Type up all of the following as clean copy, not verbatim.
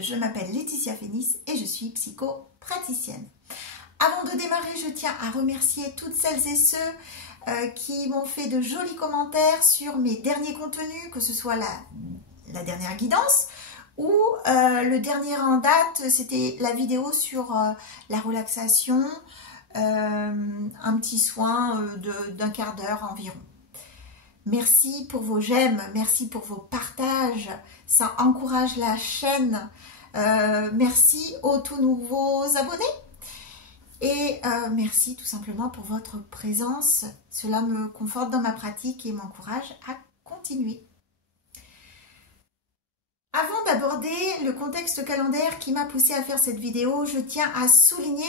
je m'appelle Laetitia Fénis et je suis psychopraticienne. Avant de démarrer, je tiens à remercier toutes celles et ceux qui m'ont fait de jolis commentaires sur mes derniers contenus, que ce soit la dernière guidance ou le dernier en date, c'était la vidéo sur la relaxation, un petit soin d'un quart d'heure environ. Merci pour vos j'aime, merci pour vos partages, ça encourage la chaîne. Merci aux tout nouveaux abonnés et merci tout simplement pour votre présence. Cela me conforte dans ma pratique et m'encourage à continuer. Avant d'aborder le contexte calendaire qui m'a poussé à faire cette vidéo, je tiens à souligner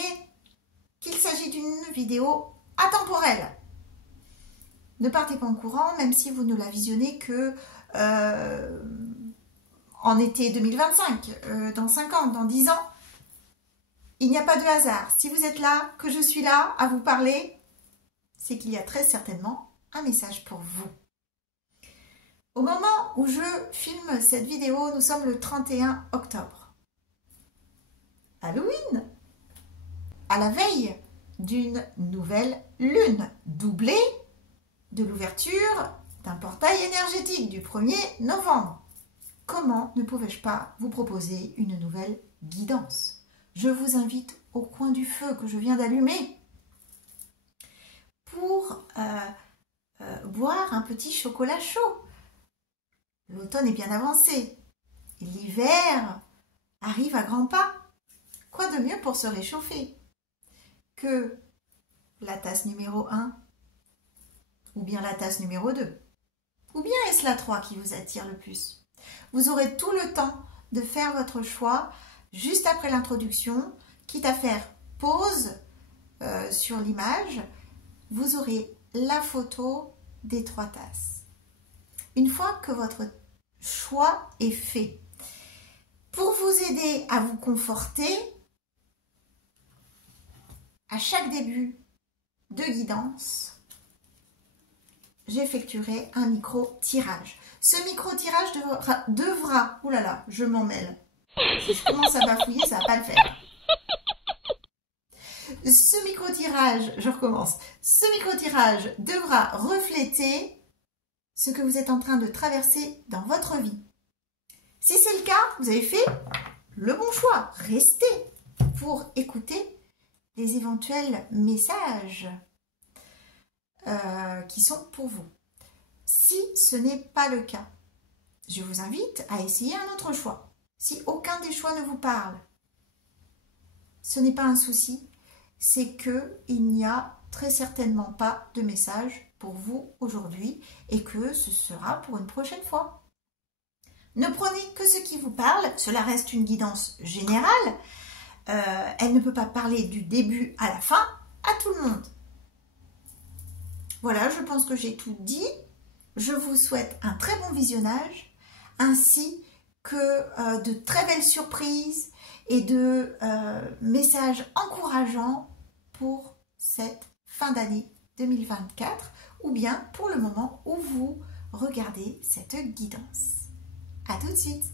qu'il s'agit d'une vidéo atemporelle. Ne partez pas en courant, même si vous ne la visionnez que en été 2025, dans 5 ans, dans 10 ans. Il n'y a pas de hasard. Si vous êtes là, que je suis là à vous parler, c'est qu'il y a très certainement un message pour vous. Au moment où je filme cette vidéo, nous sommes le 31 octobre. Halloween! À la veille d'une nouvelle lune, doublée de l'ouverture d'un portail énergétique du 1er novembre. Comment ne pouvais-je pas vous proposer une nouvelle guidance? Je vous invite au coin du feu que je viens d'allumer pour boire un petit chocolat chaud. L'automne est bien avancé. L'hiver arrive à grands pas. Quoi de mieux pour se réchauffer que la tasse numéro 1 ou bien la tasse numéro 2? Ou bien est-ce la 3 qui vous attire le plus? Vous aurez tout le temps de faire votre choix juste après l'introduction, quitte à faire pause sur l'image. Vous aurez la photo des 3 tasses. Une fois que votre choix est fait, pour vous aider à vous conforter, à chaque début de guidance, j'effectuerai un micro-tirage. Ce micro-tirage devra, oulala, je m'en mêle. Si je commence à bafouiller, ça ne va pas le faire. Ce micro-tirage, je recommence. Ce micro-tirage devra refléter ce que vous êtes en train de traverser dans votre vie. Si c'est le cas, vous avez fait le bon choix. Restez pour écouter les éventuels messages qui sont pour vous. Si ce n'est pas le cas, je vous invite à essayer un autre choix. Si aucun des choix ne vous parle, ce n'est pas un souci, c'est qu'il n'y a très certainement pas de message pour vous aujourd'hui et que ce sera pour une prochaine fois. Ne prenez que ce qui vous parle, cela reste une guidance générale. Elle ne peut pas parler du début à la fin à tout le monde. Voilà, je pense que j'ai tout dit. Je vous souhaite un très bon visionnage ainsi que de très belles surprises et de messages encourageants pour cette fin d'année 2024 ou bien pour le moment où vous regardez cette guidance. À tout de suite.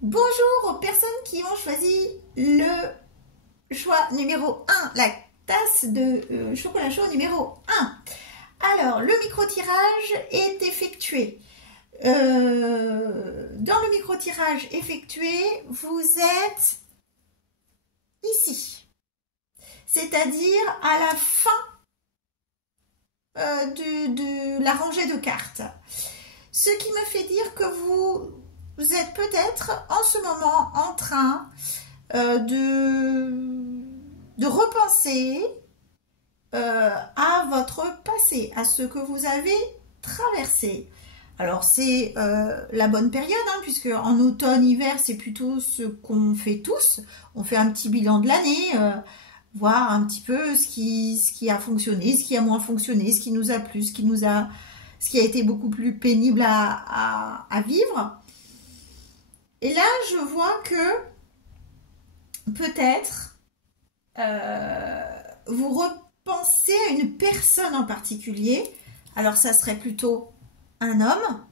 Bonjour aux personnes qui ont choisi le choix numéro 1, la tasse de chocolat chaud numéro 1. Alors, le micro-tirage est effectué. Dans le micro-tirage effectué, vous êtes ici. C'est-à-dire à la fin de la rangée de cartes. Ce qui me fait dire que vous êtes peut-être en ce moment en train de repenser à votre passé, à ce que vous avez traversé. Alors c'est la bonne période, hein, puisque en automne-hiver, c'est plutôt ce qu'on fait tous. On fait un petit bilan de l'année, voir un petit peu ce qui a fonctionné, ce qui a moins fonctionné, ce qui nous a plu, ce qui a été beaucoup plus pénible à vivre. Et là, je vois que peut-être vous repensez à une personne en particulier. Alors, ça serait plutôt un homme.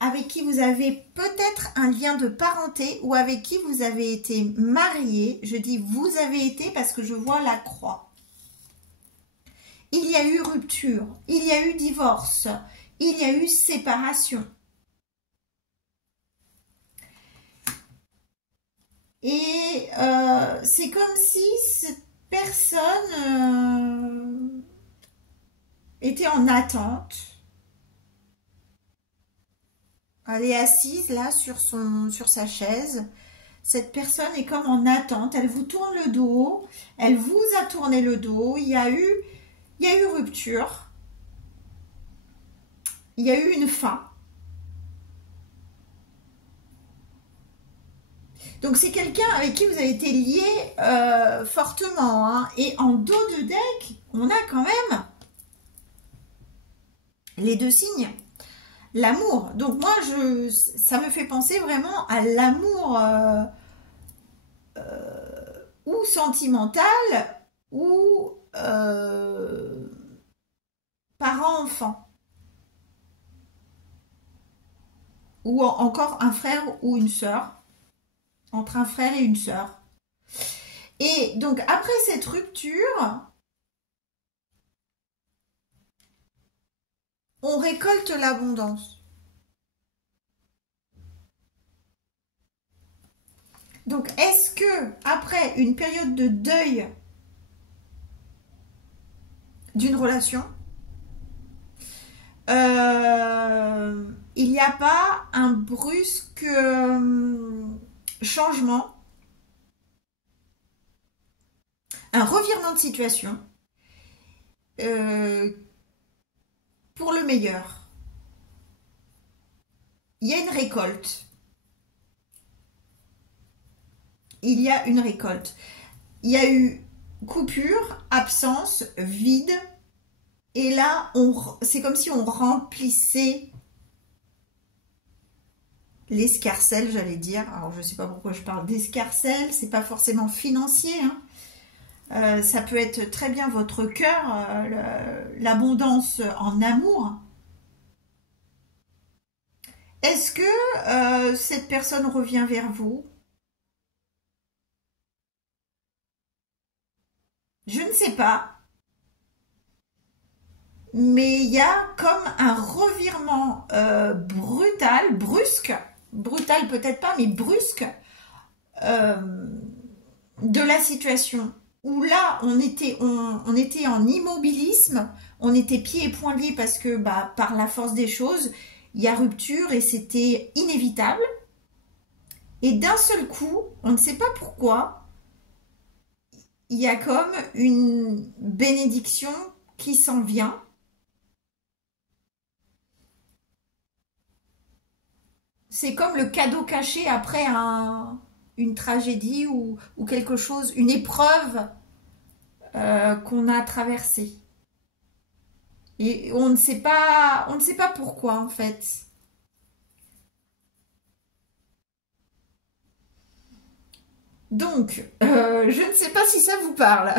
Avec qui vous avez peut-être un lien de parenté ou avec qui vous avez été marié. Je dis vous avez été parce que je vois la croix. Il y a eu rupture, il y a eu divorce, il y a eu séparation. Et c'est comme si cette personne était en attente. Elle est assise là sur sa chaise. Cette personne est comme en attente. Elle vous tourne le dos. Elle vous a tourné le dos. Il y a eu rupture. Il y a eu une fin. Donc c'est quelqu'un avec qui vous avez été lié fortement. Hein. Et en dos de deck, on a quand même les deux signes. L'amour. Donc moi, ça me fait penser vraiment à l'amour ou sentimental ou parent-enfant. Ou encore un frère ou une sœur. Entre un frère et une sœur. Et donc après cette rupture, on récolte l'abondance. Donc, est-ce que après une période de deuil d'une relation, il n'y a pas un brusque changement, un revirement de situation pour le meilleur? Il y a une récolte. Il y a une récolte. Il y a eu coupure, absence, vide. Et là, c'est comme si on remplissait l'escarcelle, j'allais dire. Alors, je ne sais pas pourquoi je parle d'escarcelle. C'est pas forcément financier. Hein. Ça peut être très bien votre cœur, l'abondance en amour. Est-ce que cette personne revient vers vous? Je ne sais pas. Mais il y a comme un revirement brutal, brusque, brutal peut-être pas, mais brusque, de la situation. Où là, on était en immobilisme, on était pieds et poings liés parce que par la force des choses, il y a rupture et c'était inévitable. Et d'un seul coup, on ne sait pas pourquoi, il y a comme une bénédiction qui s'en vient. C'est comme le cadeau caché après une tragédie ou quelque chose, une épreuve qu'on a traversée. Et on ne sait pas pourquoi en fait. Donc, je ne sais pas si ça vous parle.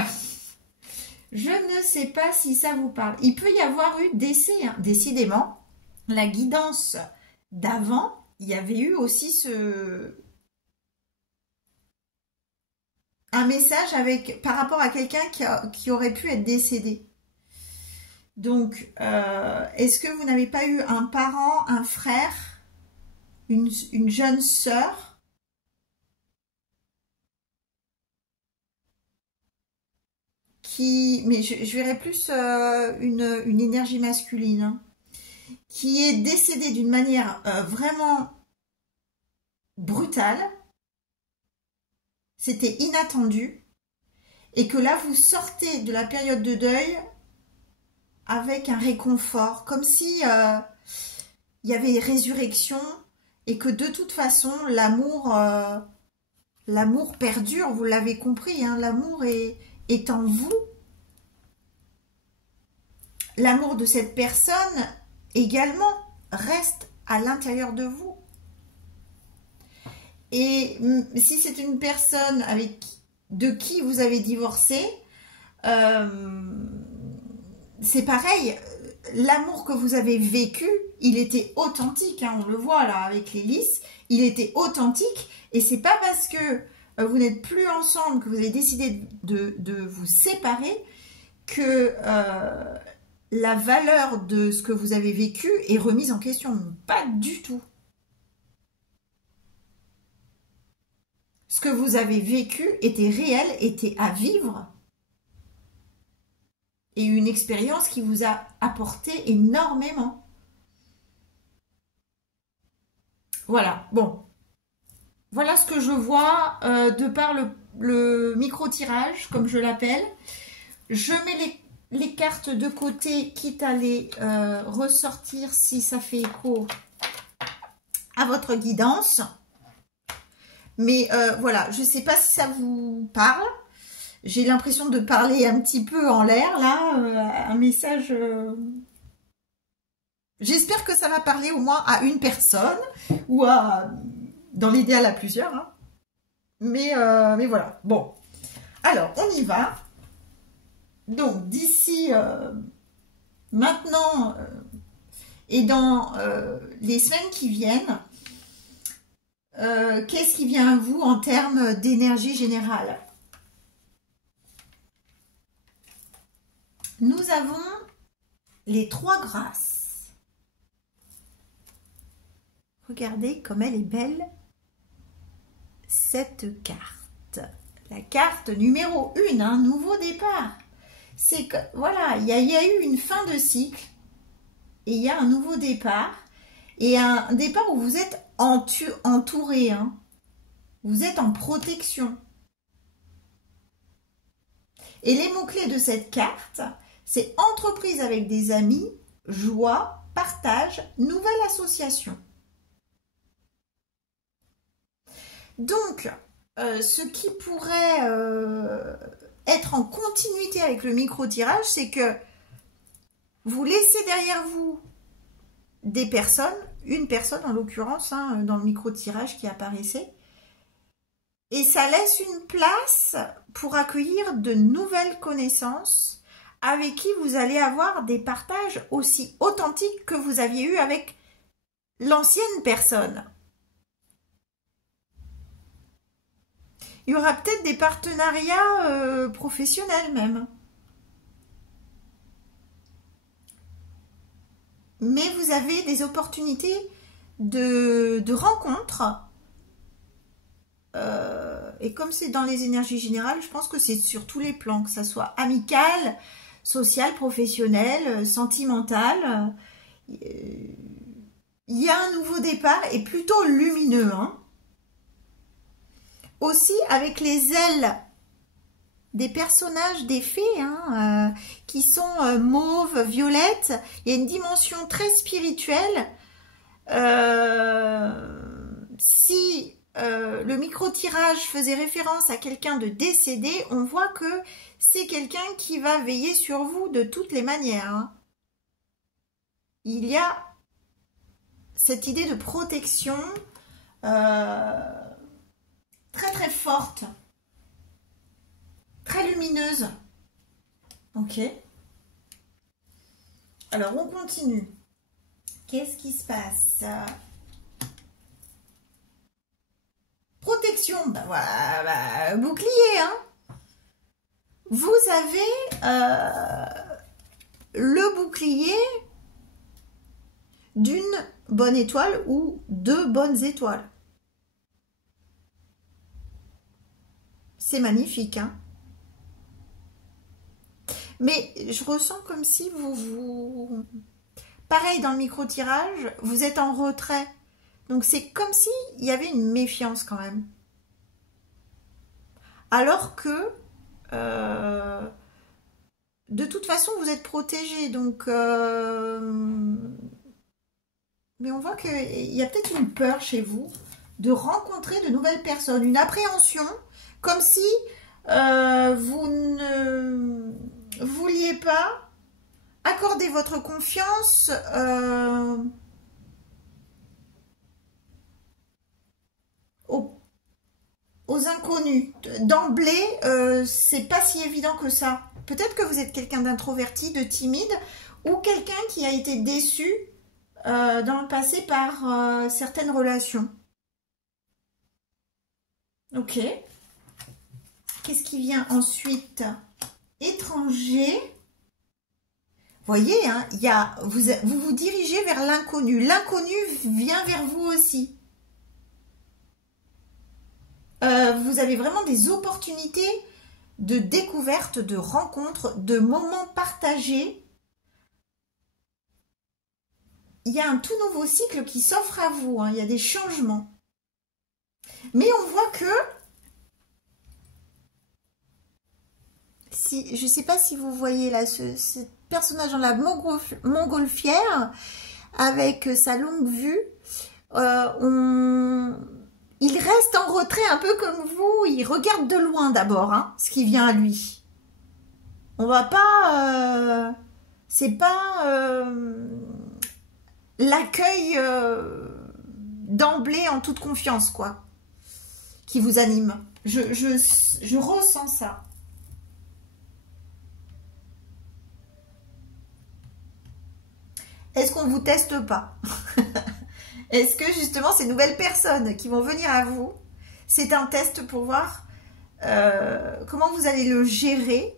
Je ne sais pas si ça vous parle. Il peut y avoir eu décès, hein. Décidément. La guidance d'avant, il y avait eu aussi un message par rapport à quelqu'un qui aurait pu être décédé. Donc, est-ce que vous n'avez pas eu un parent, un frère, une jeune sœur mais je verrais plus une énergie masculine, hein, qui est décédée d'une manière vraiment brutale, c'était inattendu, et que là vous sortez de la période de deuil avec un réconfort, comme si il y avait résurrection, et que de toute façon l'amour perdure, vous l'avez compris, hein, l'amour est en vous. L'amour de cette personne également reste à l'intérieur de vous. Et si c'est une personne de qui vous avez divorcé, c'est pareil. L'amour que vous avez vécu, il était authentique, hein, on le voit là avec les lys, il était authentique, et c'est pas parce que vous n'êtes plus ensemble, que vous avez décidé de vous séparer, que la valeur de ce que vous avez vécu est remise en question. Pas du tout. Ce que vous avez vécu était réel, était à vivre, et une expérience qui vous a apporté énormément. Voilà, bon. Voilà ce que je vois de par le micro-tirage, comme je l'appelle. Je mets les cartes de côté, quitte à les ressortir si ça fait écho à votre guidance. Mais voilà, je ne sais pas si ça vous parle. J'ai l'impression de parler un petit peu en l'air, là, un message... J'espère que ça va parler au moins à une personne, ou dans l'idéal à plusieurs. Hein. Mais voilà, bon. Alors, on y va. Donc, d'ici maintenant et dans les semaines qui viennent, qu'est-ce qui vient à vous en termes d'énergie générale? Nous avons les 3 grâces. Regardez comme elle est belle, cette carte. La carte numéro 1, un nouveau départ. C'est que, voilà, il y a eu une fin de cycle et il y a un nouveau départ. Et un départ où vous êtes entouré, hein. Vous êtes en protection. Et les mots-clés de cette carte, c'est entreprise avec des amis, joie, partage, nouvelle association. Donc, ce qui pourrait être en continuité avec le micro-tirage, c'est que vous laissez derrière vous des personnes, une personne en l'occurrence, hein, dans le micro-tirage qui apparaissait, et ça laisse une place pour accueillir de nouvelles connaissances avec qui vous allez avoir des partages aussi authentiques que vous aviez eu avec l'ancienne personne. Il y aura peut-être des partenariats professionnels même. Mais vous avez des opportunités de rencontres. Et comme c'est dans les énergies générales, je pense que c'est sur tous les plans, que ça soit amical, social, professionnel, sentimental. Il y a un nouveau départ et plutôt lumineux. Hein. Aussi avec les ailes des personnages des fées hein, qui sont mauves, violettes. Il y a une dimension très spirituelle. Si le micro-tirage faisait référence à quelqu'un de décédé, on voit que c'est quelqu'un qui va veiller sur vous de toutes les manières. Hein. Il y a cette idée de protection très très forte, très lumineuse. Ok. Alors on continue. Qu'est-ce qui se passe? Protection, bah, voilà, bah, bouclier, hein. Vous avez le bouclier d'une bonne étoile ou 2 bonnes étoiles. C'est magnifique, hein. Mais je ressens comme si vous... Pareil dans le micro-tirage, vous êtes en retrait. Donc c'est comme s'il y avait une méfiance quand même. Alors que de toute façon vous êtes protégé. Donc mais on voit qu'il y a peut-être une peur chez vous de rencontrer de nouvelles personnes, une appréhension, comme si vous ne vouliez pas accorder votre confiance aux inconnus. D'emblée, c'est pas si évident que ça. Peut-être que vous êtes quelqu'un d'introverti, de timide, ou quelqu'un qui a été déçu dans le passé par certaines relations. Ok. Qu'est-ce qui vient ensuite? Étranger. Voyez, hein, vous vous dirigez vers l'inconnu. L'inconnu vient vers vous aussi. Vous avez vraiment des opportunités de découverte, de rencontres, de moments partagés. Il y a un tout nouveau cycle qui s'offre à vous. Hein, il y a des changements. Mais on voit que... je ne sais pas si vous voyez là ce personnage dans la montgolfière avec sa longue vue. Il reste en retrait un peu comme vous. Il regarde de loin d'abord hein, ce qui vient à lui. On va pas... c'est pas l'accueil d'emblée en toute confiance quoi qui vous anime. Je ressens ça. Est-ce qu'on ne vous teste pas? Est-ce que justement ces nouvelles personnes qui vont venir à vous, c'est un test pour voir comment vous allez le gérer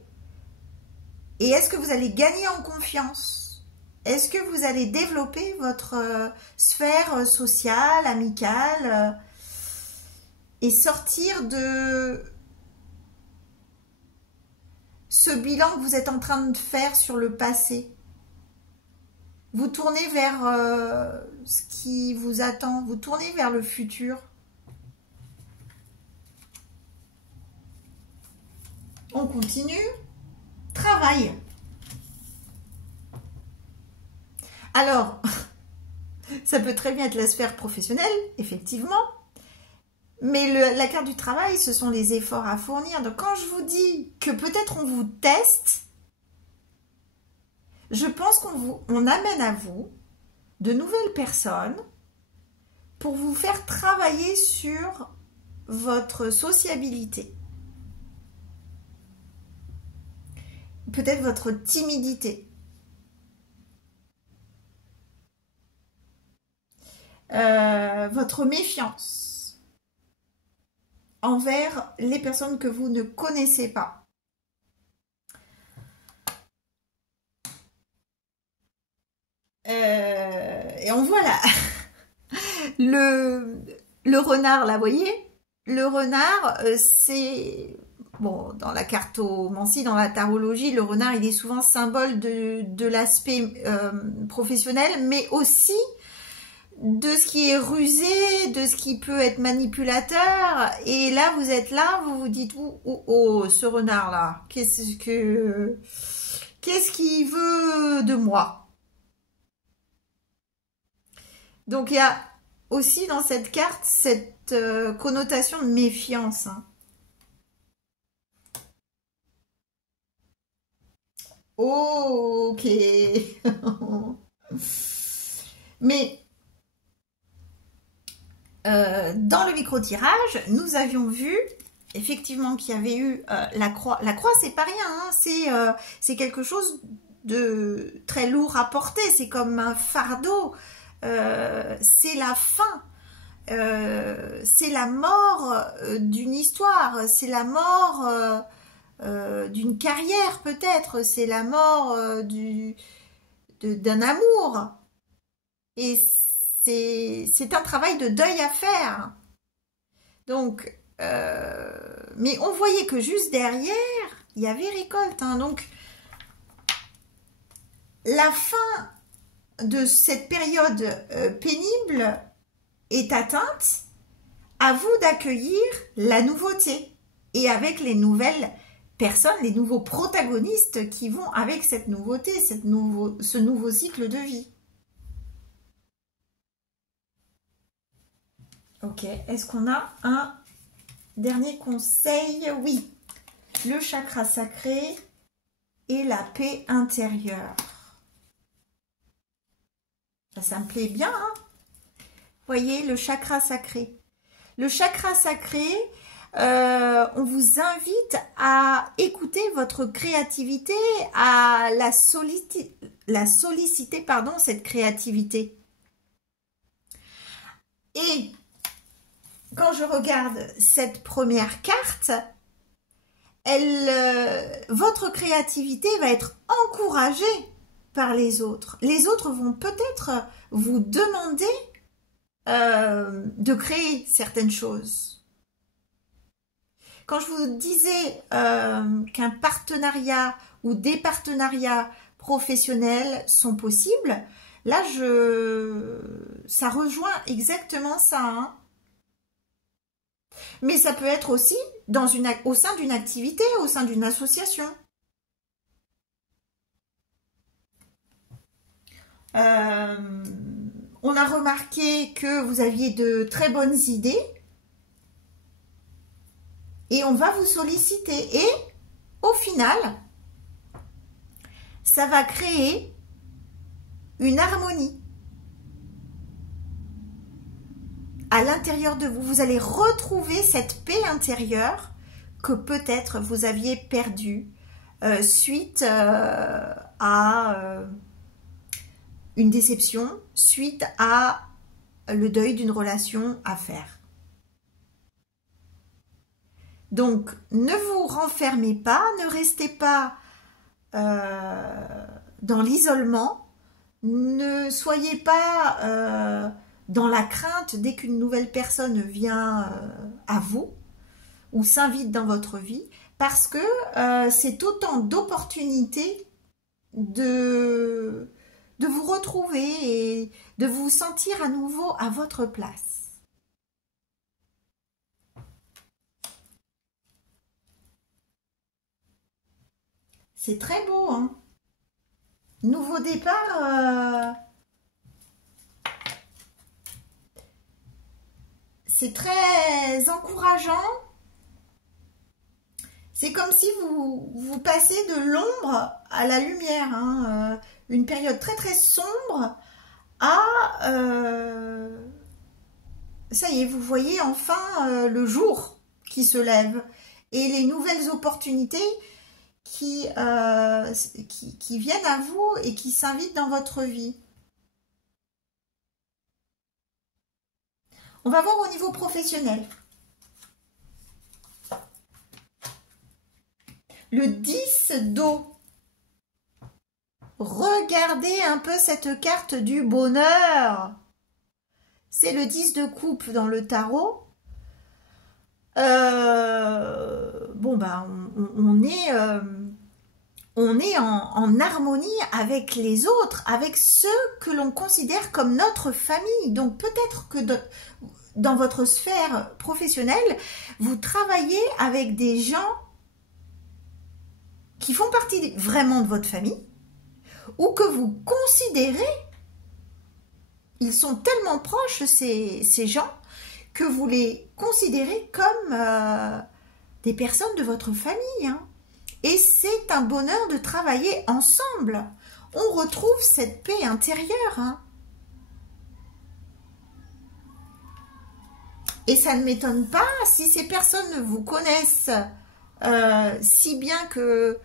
et est-ce que vous allez gagner en confiance? Est-ce que vous allez développer votre sphère sociale, amicale et sortir de ce bilan que vous êtes en train de faire sur le passé? Vous tournez vers ce qui vous attend, vous tournez vers le futur. On continue. Travail. Alors, ça peut très bien être la sphère professionnelle, effectivement. Mais la carte du travail, ce sont les efforts à fournir. Donc quand je vous dis que peut-être on vous teste, je pense qu'on amène à vous de nouvelles personnes pour vous faire travailler sur votre sociabilité. Peut-être votre timidité. Votre méfiance envers les personnes que vous ne connaissez pas. Et on voit là le renard là, vous voyez, le renard c'est bon dans la cartomancie, dans la tarologie, le renard il est souvent symbole de l'aspect professionnel, mais aussi de ce qui est rusé, de ce qui peut être manipulateur. Et là vous êtes là, vous vous dites oh ce renard là, qu'est-ce qu'il veut de moi? Donc il y a aussi dans cette carte cette connotation de méfiance. Hein. Oh, ok. Mais dans le micro-tirage, nous avions vu effectivement qu'il y avait eu la croix. La croix, c'est pas rien. Hein. C'est quelque chose de très lourd à porter. C'est comme un fardeau. C'est la fin, c'est la mort d'une histoire, c'est la mort d'une carrière peut-être, c'est la mort d'un amour. Et c'est un travail de deuil à faire. Donc, mais on voyait que juste derrière, il y avait récolte. Hein. Donc, la fin de cette période pénible est atteinte, à vous d'accueillir la nouveauté et avec les nouvelles personnes, les nouveaux protagonistes qui vont avec cette nouveauté, ce nouveau cycle de vie. Ok, est-ce qu'on a un dernier conseil? Oui, le chakra sacré et la paix intérieure. Ça me plaît bien. Hein. Voyez, le chakra sacré. Le chakra sacré, on vous invite à écouter votre créativité, à la solliciter, pardon, cette créativité. Et quand je regarde cette première carte, votre créativité va être encouragée par les autres. Les autres vont peut-être vous demander de créer certaines choses. Quand je vous disais qu'un partenariat ou des partenariats professionnels sont possibles, là, ça rejoint exactement ça. Hein. Mais ça peut être aussi au sein d'une activité, au sein d'une association. On a remarqué que vous aviez de très bonnes idées et on va vous solliciter. Et au final, ça va créer une harmonie. À l'intérieur de vous, vous allez retrouver cette paix intérieure que peut-être vous aviez perdue suite à une déception, suite à le deuil d'une relation à faire. Donc, ne vous renfermez pas, ne restez pas dans l'isolement, ne soyez pas dans la crainte dès qu'une nouvelle personne vient à vous ou s'invite dans votre vie, parce que c'est autant d'opportunités de vous retrouver et de vous sentir à nouveau à votre place. C'est très beau, hein? Nouveau départ, c'est très encourageant. C'est comme si vous passez de l'ombre à la lumière, hein, une période très très sombre à... ça y est, vous voyez enfin le jour qui se lève et les nouvelles opportunités qui viennent à vous et qui s'invitent dans votre vie. On va voir au niveau professionnel. Le 10 d'eau. Regardez un peu cette carte du bonheur. C'est le 10 de coupe dans le tarot. Bon, bah, on est en harmonie avec les autres, avec ceux que l'on considère comme notre famille. Donc peut-être que dans votre sphère professionnelle, vous travaillez avec des gens qui font partie vraiment de votre famille, ou que vous considérez, ils sont tellement proches, ces gens, que vous les considérez comme des personnes de votre famille. Hein. Et c'est un bonheur de travailler ensemble. On retrouve cette paix intérieure. Hein. Et ça ne m'étonne pas si ces personnes vous connaissent si bien que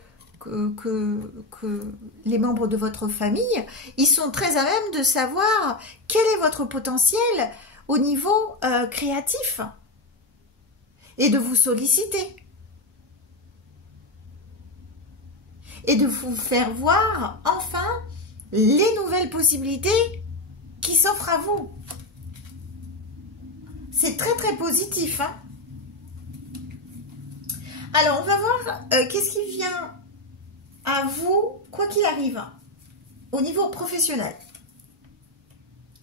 les membres de votre famille, ils sont très à même de savoir quel est votre potentiel au niveau créatif et de vous solliciter et de vous faire voir enfin les nouvelles possibilités qui s'offrent à vous. C'est très très positif. Hein. Alors, on va voir qu'est-ce qui vient à vous, quoi qu'il arrive, au niveau professionnel.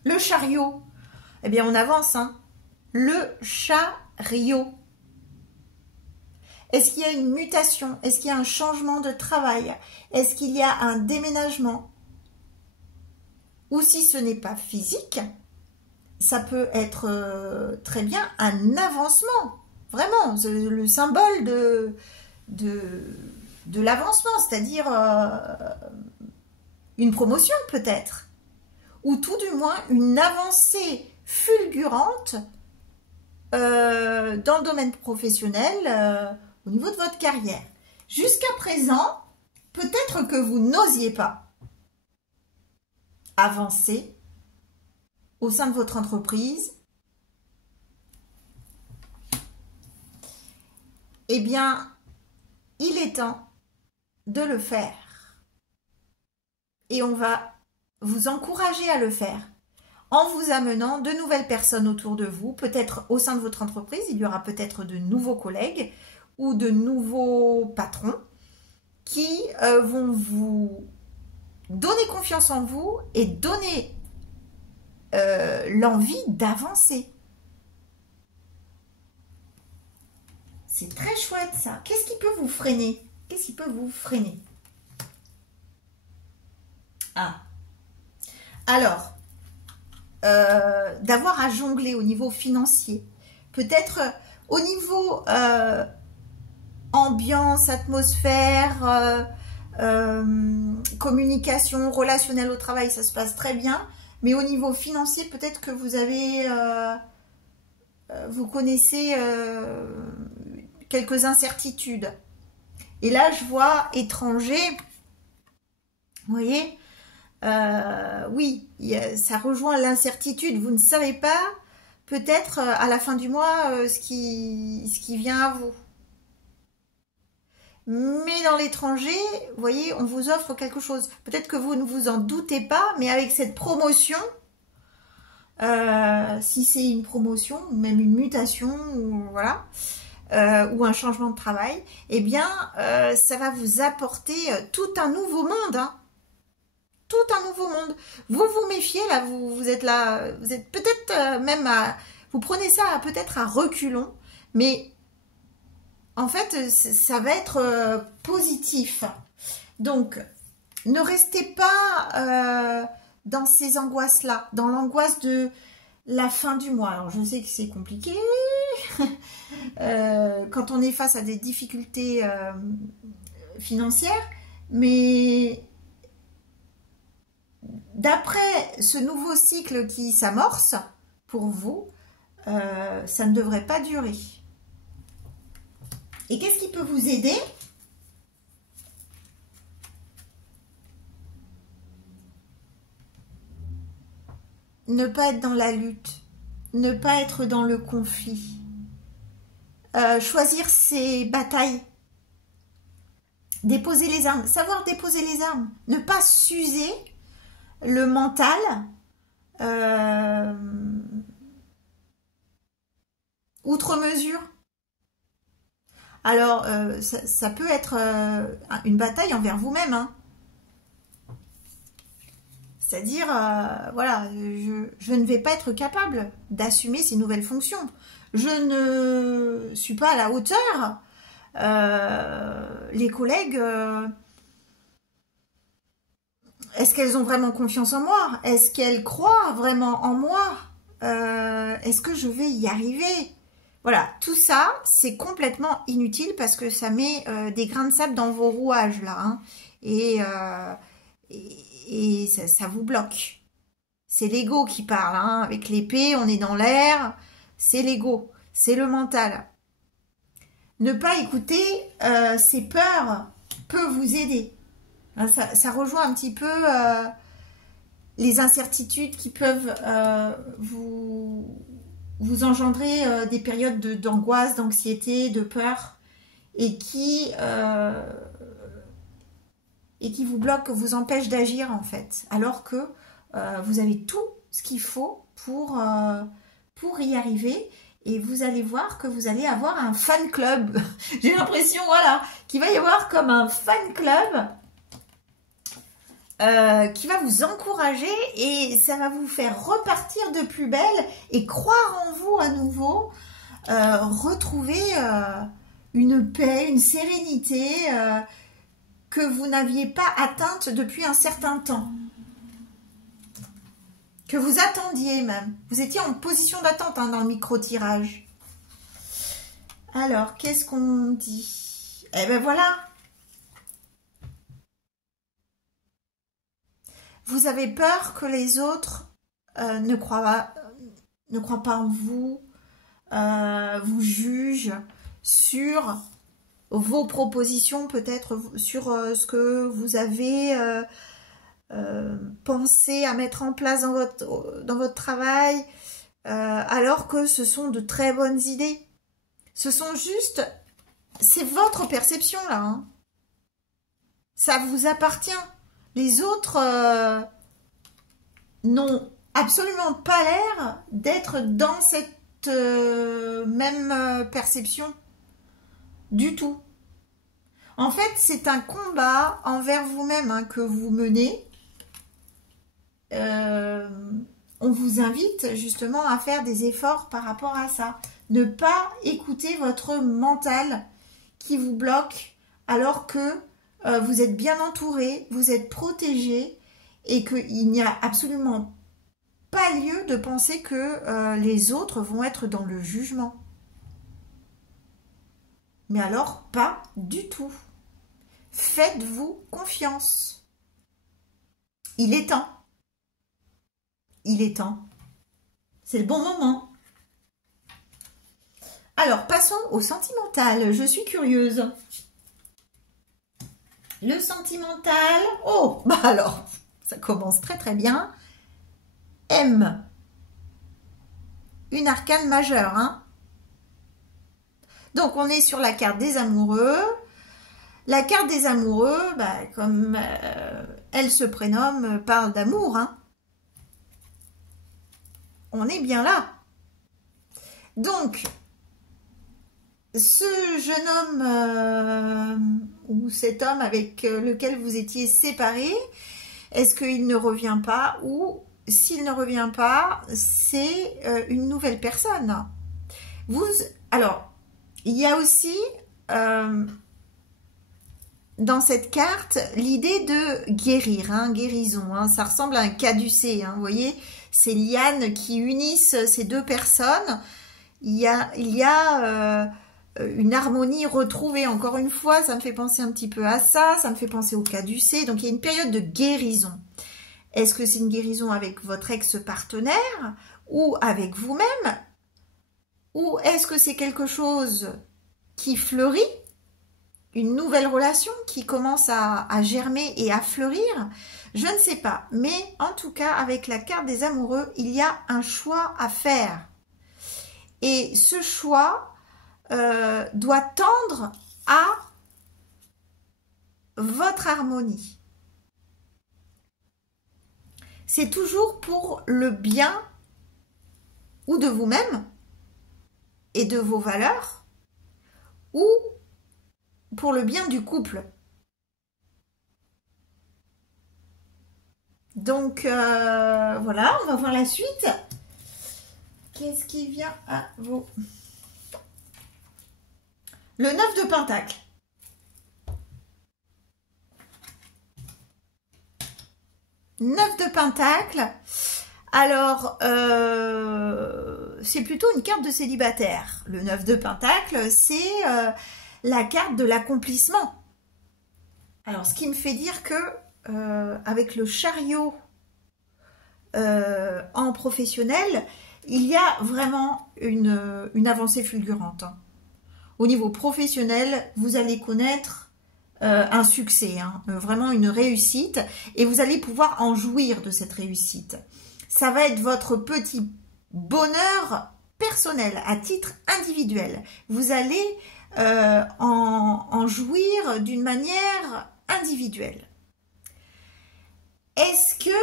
Le chariot, eh bien on avance, hein. Le chariot. Est-ce qu'il y a une mutation? Est-ce qu'il y a un changement de travail? Est-ce qu'il y a un déménagement? Ou si ce n'est pas physique, ça peut être très bien un avancement. Vraiment, le symbole de l'avancement, c'est-à-dire une promotion peut-être, ou tout du moins une avancée fulgurante dans le domaine professionnel, au niveau de votre carrière. Jusqu'à présent, peut-être que vous n'osiez pas avancer au sein de votre entreprise. Eh bien, il est temps de le faire. Et on va vous encourager à le faire en vous amenant de nouvelles personnes autour de vous. Peut-être au sein de votre entreprise, il y aura peut-être de nouveaux collègues ou de nouveaux patrons qui vont vous donner confiance en vous et donner l'envie d'avancer. C'est très chouette ça. Qu'est-ce qui peut vous freiner? Qu'est-ce qui peut vous freiner? Ah. Alors, d'avoir à jongler au niveau financier. Peut-être au niveau ambiance, atmosphère, communication, relationnel au travail, ça se passe très bien. Mais au niveau financier, peut-être que vous avez, vous connaissez quelques incertitudes. Et là, je vois étranger, vous voyez, oui, ça rejoint l'incertitude. Vous ne savez pas, peut-être à la fin du mois, ce qui vient à vous. Mais dans l'étranger, vous voyez, on vous offre quelque chose. Peut-être que vous ne vous en doutez pas, mais avec cette promotion, si c'est une promotion, ou même une mutation, ou voilà, ou un changement de travail, eh bien, ça va vous apporter tout un nouveau monde, hein. Tout un nouveau monde. Vous vous méfiez, là, vous êtes là, vous êtes peut-être même à... Vous prenez ça peut-être à reculons, mais en fait, ça va être positif. Donc, ne restez pas dans ces angoisses-là, dans l'angoisse de la fin du mois. Alors, je sais que c'est compliqué quand on est face à des difficultés financières, mais d'après ce nouveau cycle qui s'amorce pour vous, ça ne devrait pas durer. Et qu'est-ce qui peut vous aider? Ne pas être dans la lutte, ne pas être dans le conflit, choisir ses batailles, déposer les armes, savoir déposer les armes, ne pas s'user le mental, outre mesure. Alors, ça peut être une bataille envers vous-même, hein. C'est-à-dire, voilà, je ne vais pas être capable d'assumer ces nouvelles fonctions. Je ne suis pas à la hauteur. Les collègues, est-ce qu'elles ont vraiment confiance en moi? Est-ce qu'elles croient vraiment en moi? Est-ce que je vais y arriver? Voilà, tout ça, c'est complètement inutile parce que ça met des grains de sable dans vos rouages, là, hein, et ça vous bloque. C'est l'ego qui parle, hein. Avec l'épée, on est dans l'air, c'est l'ego, c'est le mental. Ne pas écouter ces peurs peut vous aider. Hein, ça rejoint un petit peu les incertitudes qui peuvent vous engendrer des périodes d'angoisse, d'anxiété, de peur, et qui vous bloquent, vous empêchent d'agir en fait, alors que vous avez tout ce qu'il faut pour y arriver, et vous allez voir que vous allez avoir un fan club. J'ai l'impression, voilà, qu'il va y avoir comme un fan club qui va vous encourager, et ça va vous faire repartir de plus belle et croire en vous à nouveau, retrouver une paix, une sérénité que vous n'aviez pas atteinte depuis un certain temps. Que vous attendiez même. Vous étiez en position d'attente, hein, dans le micro-tirage. Alors, qu'est-ce qu'on dit? Eh ben voilà. Vous avez peur que les autres ne croient pas en vous, vous juge sur vos propositions, peut-être sur ce que vous avez pensé à mettre en place dans votre travail, alors que ce sont de très bonnes idées. Ce sont juste, c'est votre perception là, hein. Ça vous appartient. Les autres n'ont absolument pas l'air d'être dans cette même perception du tout. En fait, c'est un combat envers vous-même, hein, que vous menez. On vous invite justement à faire des efforts par rapport à ça. Ne pas écouter votre mental qui vous bloque alors que vous êtes bien entouré, vous êtes protégé et qu'il n'y a absolument pas lieu de penser que les autres vont être dans le jugement. Mais alors, pas du tout. Faites-vous confiance. Il est temps. Il est temps. C'est le bon moment. Alors, passons au sentimental. Je suis curieuse. Le sentimental. Oh, bah alors, ça commence très très bien. M. Une arcane majeure, hein. Donc, on est sur la carte des amoureux. La carte des amoureux, bah, comme elle se prénomme, parle d'amour, hein. On est bien là. Donc, ce jeune homme ou cet homme avec lequel vous étiez séparés, est-ce qu'il ne revient pas, ou s'il ne revient pas, c'est une nouvelle personne. Alors, il y a aussi dans cette carte l'idée de guérir, hein, guérison. Hein, ça ressemble à un caducée, hein, vous voyez, ces lianes qui unissent ces deux personnes. Il y a une harmonie retrouvée. Encore une fois, ça me fait penser un petit peu à ça. Ça me fait penser au caducée. Donc, il y a une période de guérison. Est-ce que c'est une guérison avec votre ex-partenaire ou avec vous-même? Ou est-ce que c'est quelque chose qui fleurit? Une nouvelle relation qui commence à germer et à fleurir? Je ne sais pas. Mais en tout cas, avec la carte des amoureux, il y a un choix à faire. Et ce choix doit tendre à votre harmonie. C'est toujours pour le bien ou de vous-même et de vos valeurs, ou pour le bien du couple. Donc voilà, on va voir la suite. Qu'est-ce qui vient à vous? Le 9 de Pentacle. Neuf de Pentacle. Alors, c'est plutôt une carte de célibataire. Le 9 de Pentacle, c'est la carte de l'accomplissement. Alors, ce qui me fait dire que avec le chariot en professionnel, il y a vraiment une avancée fulgurante, hein. Au niveau professionnel, vous allez connaître un succès, hein, vraiment une réussite, et vous allez pouvoir en jouir de cette réussite. Ça va être votre petit bonheur personnel, à titre individuel. Vous allez en jouir d'une manière individuelle. Est-ce que,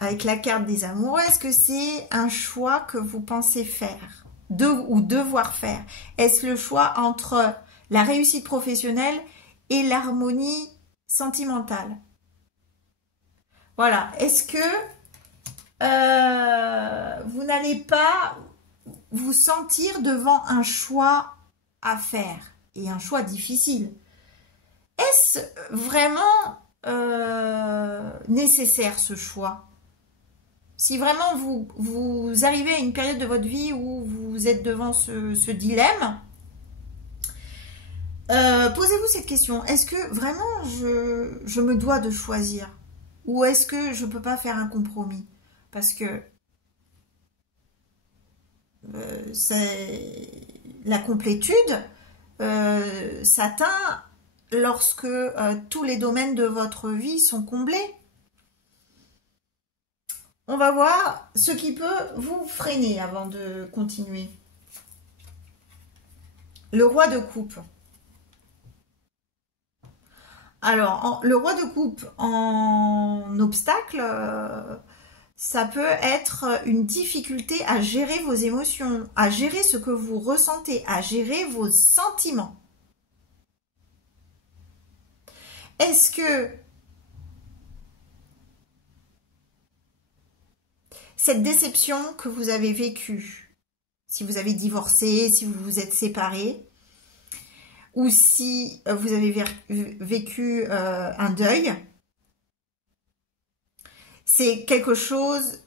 avec la carte des amoureux, est-ce que c'est un choix que vous pensez faire ou devoir faire? Est-ce le choix entre la réussite professionnelle et l'harmonie sentimentale? Voilà. Est-ce que vous n'allez pas vous sentir devant un choix à faire, et un choix difficile? Est-ce vraiment nécessaire ce choix? Si vraiment vous arrivez à une période de votre vie où vous êtes devant ce dilemme, posez-vous cette question. Est-ce que vraiment je me dois de choisir? Ou est-ce que je ne peux pas faire un compromis? Parce que La complétude s'atteint lorsque tous les domaines de votre vie sont comblés. On va voir ce qui peut vous freiner avant de continuer. Le roi de coupe. Alors, le roi de coupe en obstacle, ça peut être une difficulté à gérer vos émotions, à gérer ce que vous ressentez, à gérer vos sentiments. Est-ce que cette déception que vous avez vécue, si vous avez divorcé, si vous vous êtes séparés, ou si vous avez vécu un deuil, c'est quelque chose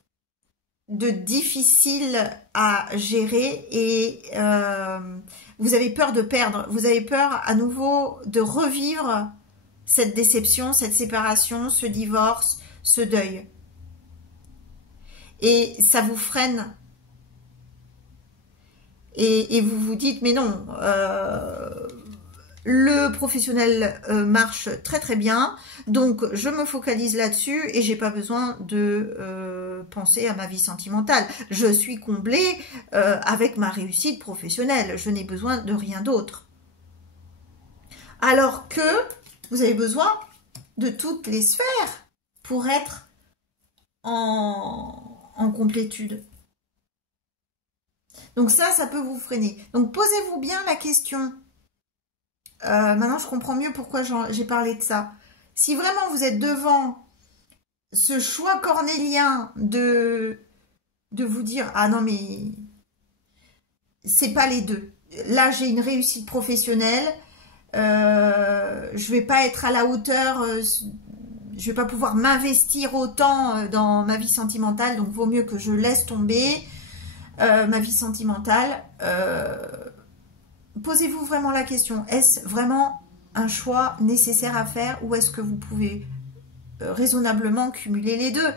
de difficile à gérer et vous avez peur de perdre, vous avez peur à nouveau de revivre cette déception, cette séparation, ce divorce, ce deuil. Et ça vous freine. Et vous vous dites, mais non, le professionnel marche très très bien, donc je me focalise là-dessus et j'ai pas besoin de penser à ma vie sentimentale. Je suis comblée avec ma réussite professionnelle, je n'ai besoin de rien d'autre. Alors que vous avez besoin de toutes les sphères pour être en complétude. Donc ça peut vous freiner. Donc posez-vous bien la question. Maintenant, je comprends mieux pourquoi j'ai parlé de ça. Si vraiment vous êtes devant ce choix cornélien de vous dire « Ah non, mais c'est pas les deux. Là, j'ai une réussite professionnelle. Je vais pas être à la hauteur. Je vais pas pouvoir m'investir autant dans ma vie sentimentale. Donc, vaut mieux que je laisse tomber ma vie sentimentale. » Posez-vous vraiment la question, est-ce vraiment un choix nécessaire à faire ou est-ce que vous pouvez raisonnablement cumuler les deux?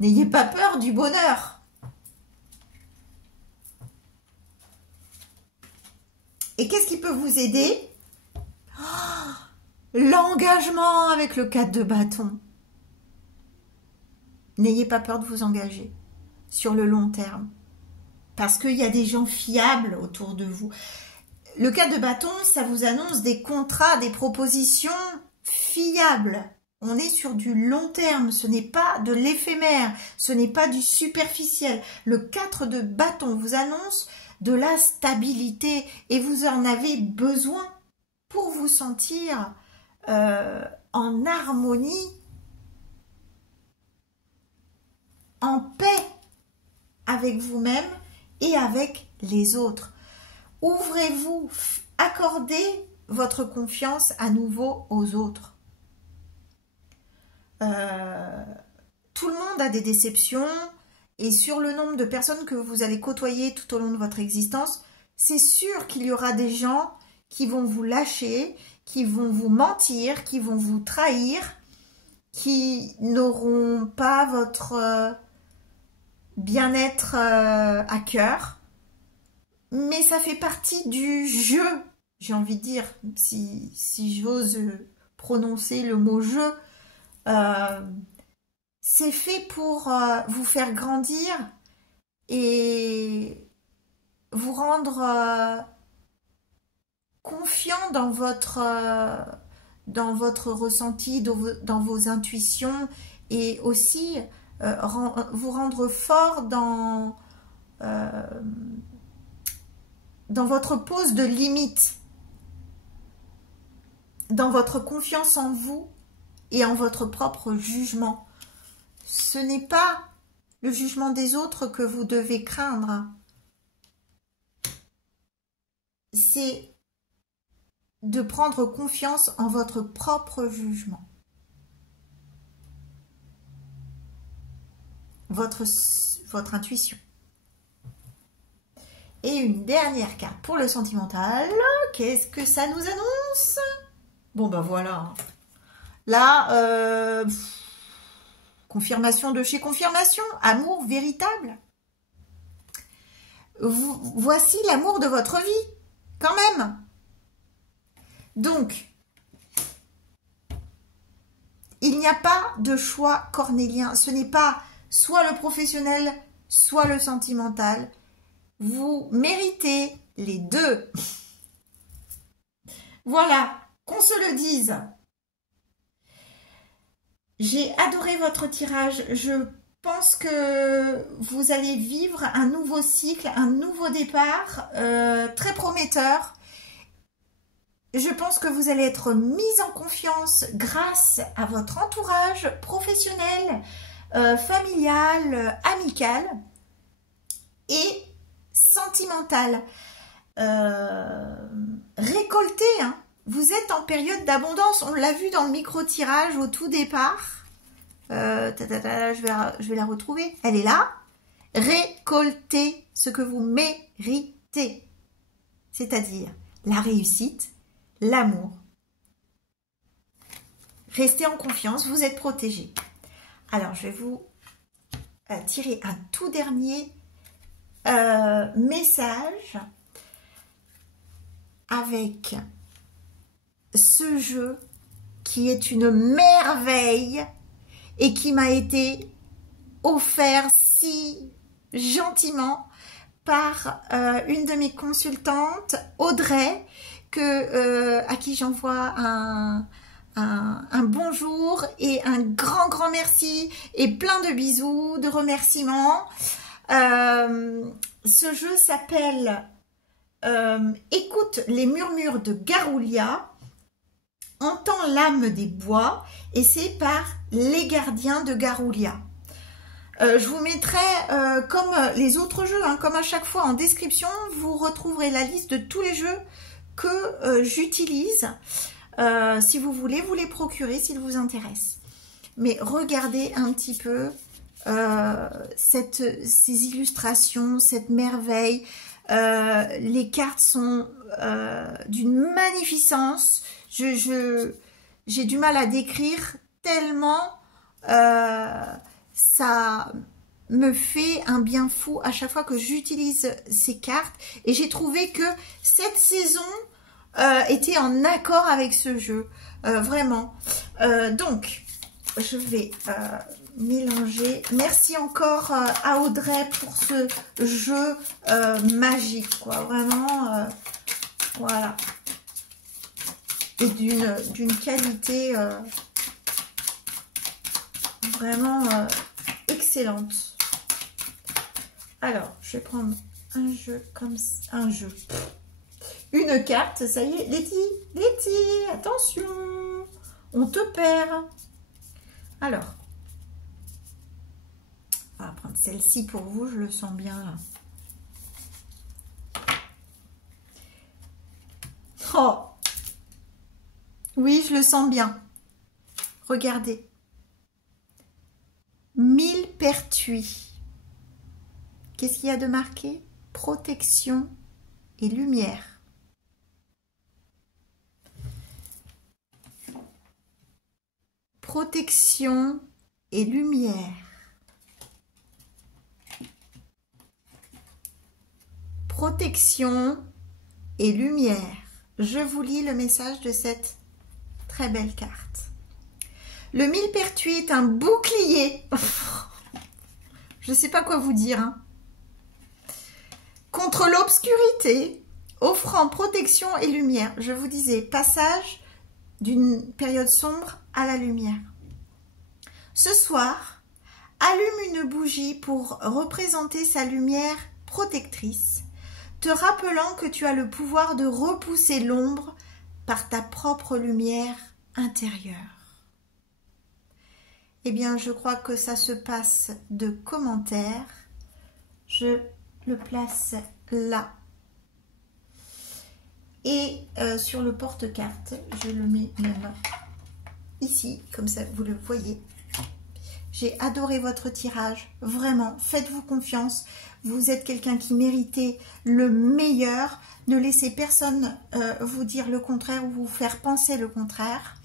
N'ayez pas peur du bonheur. Et qu'est-ce qui peut vous aider? L'engagement avec le 4 de bâton. N'ayez pas peur de vous engager sur le long terme. Parce qu'il y a des gens fiables autour de vous. Le 4 de bâton, ça vous annonce des contrats, des propositions fiables. On est sur du long terme, ce n'est pas de l'éphémère, ce n'est pas du superficiel. Le 4 de bâton vous annonce de la stabilité et vous en avez besoin pour vous sentir en harmonie, en paix avec vous-même et avec les autres. Ouvrez-vous, accordez votre confiance à nouveau aux autres. Tout le monde a des déceptions et sur le nombre de personnes que vous allez côtoyer tout au long de votre existence, c'est sûr qu'il y aura des gens qui vont vous lâcher, qui vont vous mentir, qui vont vous trahir, qui n'auront pas votre bien-être à cœur. Mais ça fait partie du jeu, j'ai envie de dire, si j'ose prononcer le mot jeu. C'est fait pour vous faire grandir et vous rendre confiant dans votre ressenti, dans vos intuitions et aussi vous rendre fort dans votre pose de limite, dans votre confiance en vous et en votre propre jugement. Ce n'est pas le jugement des autres que vous devez craindre. C'est de prendre confiance en votre propre jugement. Votre intuition. Et une dernière carte pour le sentimental. Qu'est-ce que ça nous annonce? Bon, ben voilà. Là, confirmation de chez confirmation. Amour véritable. voici l'amour de votre vie, quand même. Donc, il n'y a pas de choix cornélien. Ce n'est pas soit le professionnel, soit le sentimental. Vous méritez les deux. Voilà, qu'on se le dise. J'ai adoré votre tirage. Je pense que vous allez vivre un nouveau cycle, un nouveau départ, très prometteur. Je pense que vous allez être mise en confiance grâce à votre entourage professionnel, familial, amical et sentimental. Récoltez, hein. Vous êtes en période d'abondance. On l'a vu dans le micro-tirage au tout départ. Je vais la retrouver. Elle est là. Récoltez ce que vous méritez. C'est-à-dire la réussite, l'amour. Restez en confiance, vous êtes protégés. Alors, je vais vous tirer un tout dernier message avec ce jeu qui est une merveille et qui m'a été offert si gentiment par une de mes consultantes, Audrey, à qui j'envoie un bonjour et un grand merci et plein de bisous, de remerciements. Ce jeu s'appelle Écoute les murmures de Garoulia, Entends l'âme des bois, et c'est par Les Gardiens de Garoulia. Je vous mettrai, comme les autres jeux, hein, comme à chaque fois en description, vous retrouverez la liste de tous les jeux que j'utilise. Si vous voulez, vous les procurer s'ils vous intéressent. Mais regardez un petit peu ces illustrations, cette merveille. Les cartes sont d'une magnificence. J'ai du mal à décrire tellement ça me fait un bien fou à chaque fois que j'utilise ces cartes. Et j'ai trouvé que cette saison était en accord avec ce jeu. Vraiment. Donc, je vais mélanger. Merci encore à Audrey pour ce jeu magique, quoi. Vraiment, voilà. Et d'une qualité vraiment excellente. Alors, je vais prendre un jeu comme ça. Un jeu. Une carte, ça y est. Letty, attention. On te perd. Alors, on va prendre celle-ci pour vous, je le sens bien là. Oh! Oui, je le sens bien. Regardez. Millepertuis. Qu'est-ce qu'il y a de marqué? Protection et lumière. Protection et lumière. Protection et lumière. Je vous lis le message de cette très belle carte. Le millepertuis est un bouclier. Je ne sais pas quoi vous dire. Hein. Contre l'obscurité, offrant protection et lumière. Je vous disais, passage d'une période sombre à la lumière. Ce soir, allume une bougie pour représenter sa lumière protectrice, te rappelant que tu as le pouvoir de repousser l'ombre par ta propre lumière intérieure. Eh bien, je crois que ça se passe de commentaires. Je le place là. Et sur le porte-carte, je le mets même ici, comme ça vous le voyez. J'ai adoré votre tirage, vraiment, faites-vous confiance. Vous êtes quelqu'un qui méritait le meilleur. Ne laissez personne vous dire le contraire ou vous faire penser le contraire.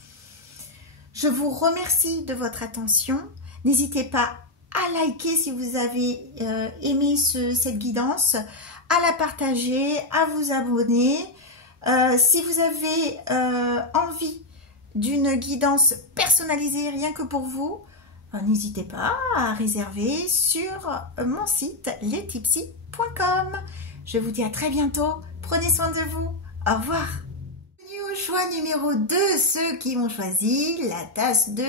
Je vous remercie de votre attention. N'hésitez pas à liker si vous avez aimé cette guidance, à la partager, à vous abonner. Si vous avez envie d'une guidance personnalisée rien que pour vous, n'hésitez pas à réserver sur mon site lestipsy.com. Je vous dis à très bientôt. Prenez soin de vous. Au revoir. Bienvenue au choix numéro 2, ceux qui ont choisi la tasse de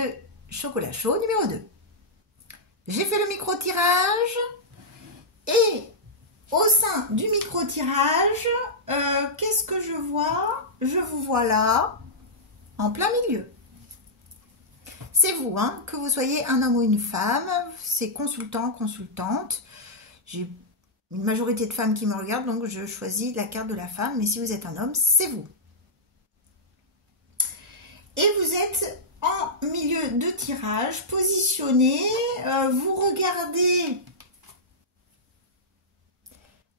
chocolat chaud numéro 2. J'ai fait le micro-tirage et au sein du micro-tirage, qu'est-ce que je vois? Je vous vois là, en plein milieu. C'est vous, hein, que vous soyez un homme ou une femme, c'est consultant, consultante. J'ai une majorité de femmes qui me regardent, donc je choisis la carte de la femme, mais si vous êtes un homme, c'est vous. Et vous êtes en milieu de tirage, positionné, vous regardez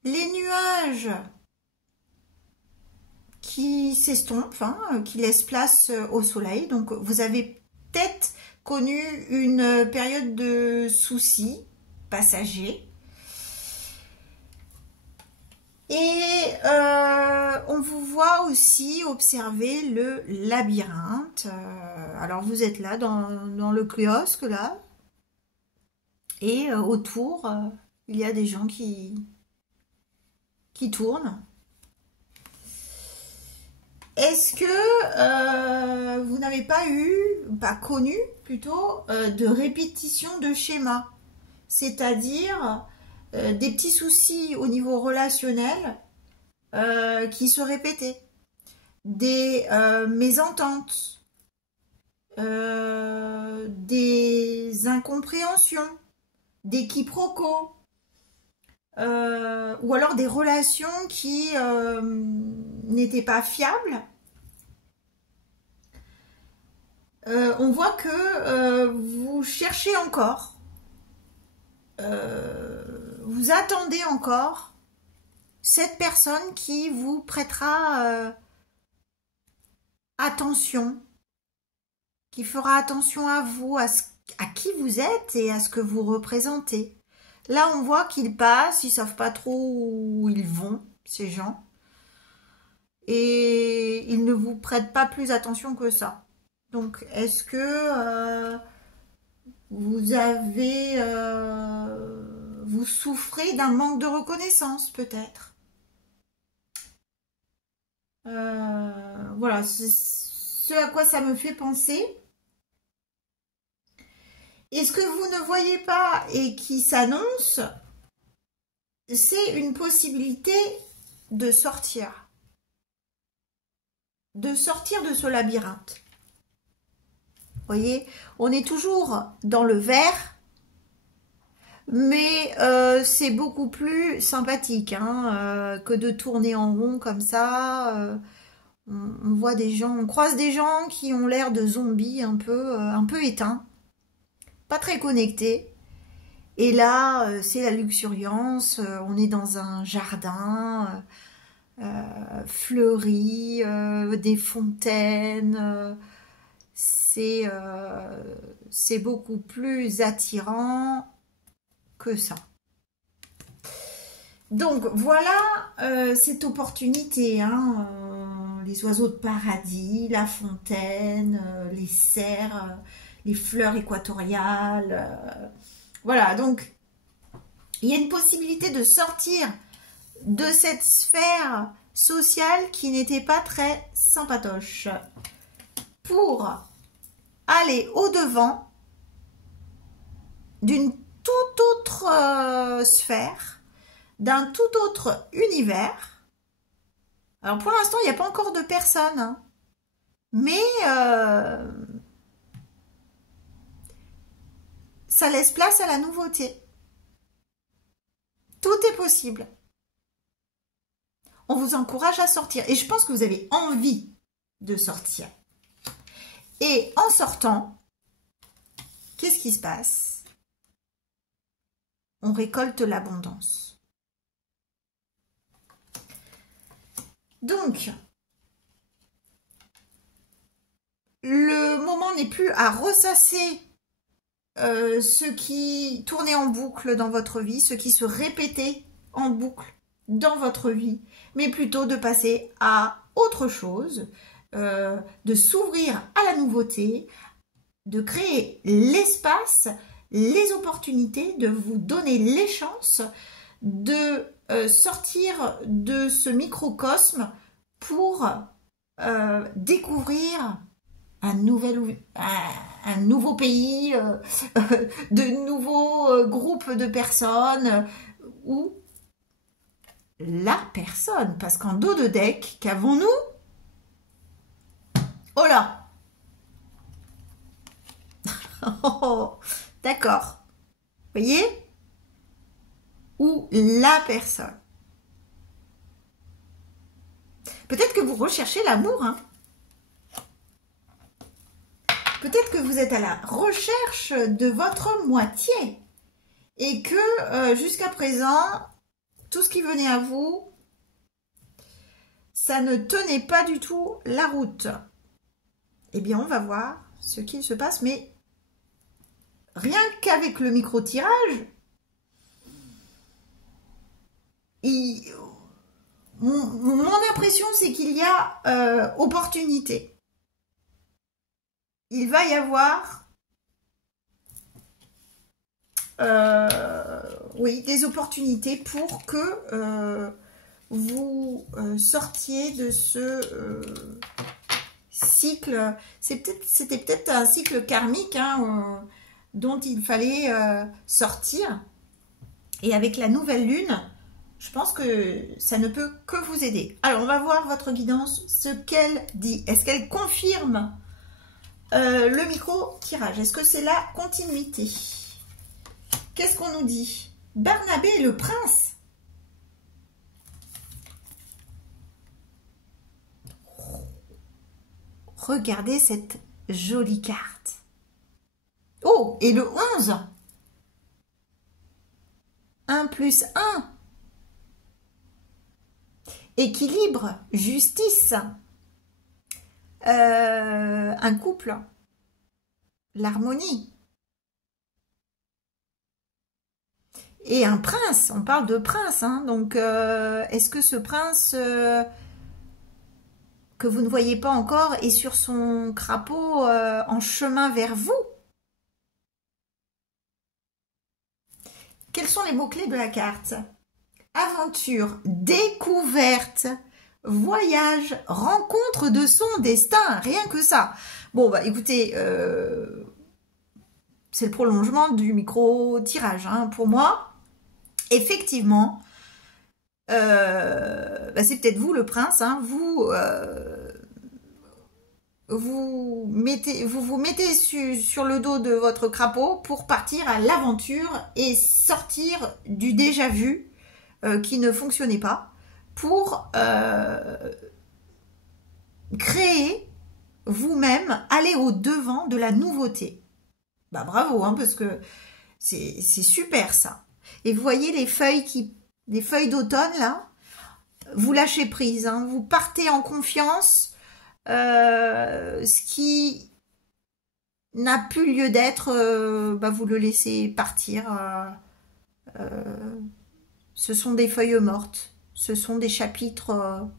les nuages qui s'estompent, hein, qui laissent place au soleil. Donc vous avez peut-être connu une période de soucis passagers. Et on vous voit aussi observer le labyrinthe. Alors vous êtes là dans le kiosque là. Et autour, il y a des gens qui tournent. Est-ce que vous n'avez pas connu plutôt, de répétition de schémas? C'est-à-dire des petits soucis au niveau relationnel qui se répétaient, des mésententes, des incompréhensions, des quiproquos, ou alors des relations qui n'étaient pas fiables. On voit que vous cherchez encore. Vous attendez encore cette personne qui vous prêtera attention, qui fera attention à vous, à qui vous êtes et à ce que vous représentez. Là, on voit qu'ils passent, ils ne savent pas trop où ils vont, ces gens. Et ils ne vous prêtent pas plus attention que ça. Donc, est-ce que vous avez... vous souffrez d'un manque de reconnaissance, peut-être. Voilà, c'est ce à quoi ça me fait penser. Et ce que vous ne voyez pas et qui s'annonce, c'est une possibilité de sortir. De sortir de ce labyrinthe. Vous voyez, on est toujours dans le vert, mais c'est beaucoup plus sympathique hein, que de tourner en rond comme ça. On voit des gens, on croise des gens qui ont l'air de zombies un peu éteints, pas très connectés. Et là, c'est la luxuriance. On est dans un jardin fleuri, des fontaines. C'est beaucoup plus attirant que ça. Donc voilà cette opportunité, hein, les oiseaux de paradis, la fontaine, les cerfs, les fleurs équatoriales. Voilà, donc il y a une possibilité de sortir de cette sphère sociale qui n'était pas très sympatoche pour aller au-devant d'une toute autre sphère, d'un tout autre univers. Alors pour l'instant, il n'y a pas encore de personne, hein, mais ça laisse place à la nouveauté. Tout est possible. On vous encourage à sortir. Et je pense que vous avez envie de sortir. Et en sortant, qu'est-ce qui se passe? On récolte l'abondance. Donc, le moment n'est plus à ressasser ce qui tournait en boucle dans votre vie, ce qui se répétait en boucle dans votre vie, mais plutôt de passer à autre chose, de s'ouvrir à la nouveauté, de créer l'espace, les opportunités, de vous donner les chances de sortir de ce microcosme pour découvrir un nouveau pays, de nouveaux groupes de personnes, ou la personne. Parce qu'en dos de deck, qu'avons-nous? Oh là! Oh, d'accord. Vous voyez? Ou la personne. Peut-être que vous recherchez l'amour, hein. Peut-être que vous êtes à la recherche de votre moitié et que jusqu'à présent, tout ce qui venait à vous, ça ne tenait pas du tout la route. Eh bien, on va voir ce qu'il se passe, mais rien qu'avec le micro-tirage, mon impression, c'est qu'il y a opportunité. Il va y avoir oui, des opportunités pour que vous sortiez de ce cycle. C'était peut-être un cycle karmique, hein, dont il fallait sortir. Et avec la nouvelle lune, je pense que ça ne peut que vous aider. Alors, on va voir votre guidance, ce qu'elle dit. Est-ce qu'elle confirme le micro-tirage? Est-ce que c'est la continuité? Qu'est-ce qu'on nous dit? Barnabé et le prince. Regardez cette jolie carte. Oh, et le 11. 1 plus 1. Équilibre, justice. Un couple. L'harmonie. Et un prince, on parle de prince, hein, donc est-ce que ce prince que vous ne voyez pas encore est sur son crapaud en chemin vers vous? Quels sont les mots-clés de la carte? Aventure, découverte, voyage, rencontre de son destin, rien que ça. Bon, bah écoutez, c'est le prolongement du micro-tirage, hein, pour moi. Effectivement, bah c'est peut-être vous le prince, hein, vous vous mettez sur le dos de votre crapaud pour partir à l'aventure et sortir du déjà vu qui ne fonctionnait pas, pour créer vous-même, aller au devant de la nouveauté. Bah bravo, hein, parce que c'est super ça. Et vous voyez les feuilles d'automne là, vous lâchez prise, hein, vous partez en confiance, ce qui n'a plus lieu d'être, bah vous le laissez partir. Ce sont des feuilles mortes, ce sont des chapitres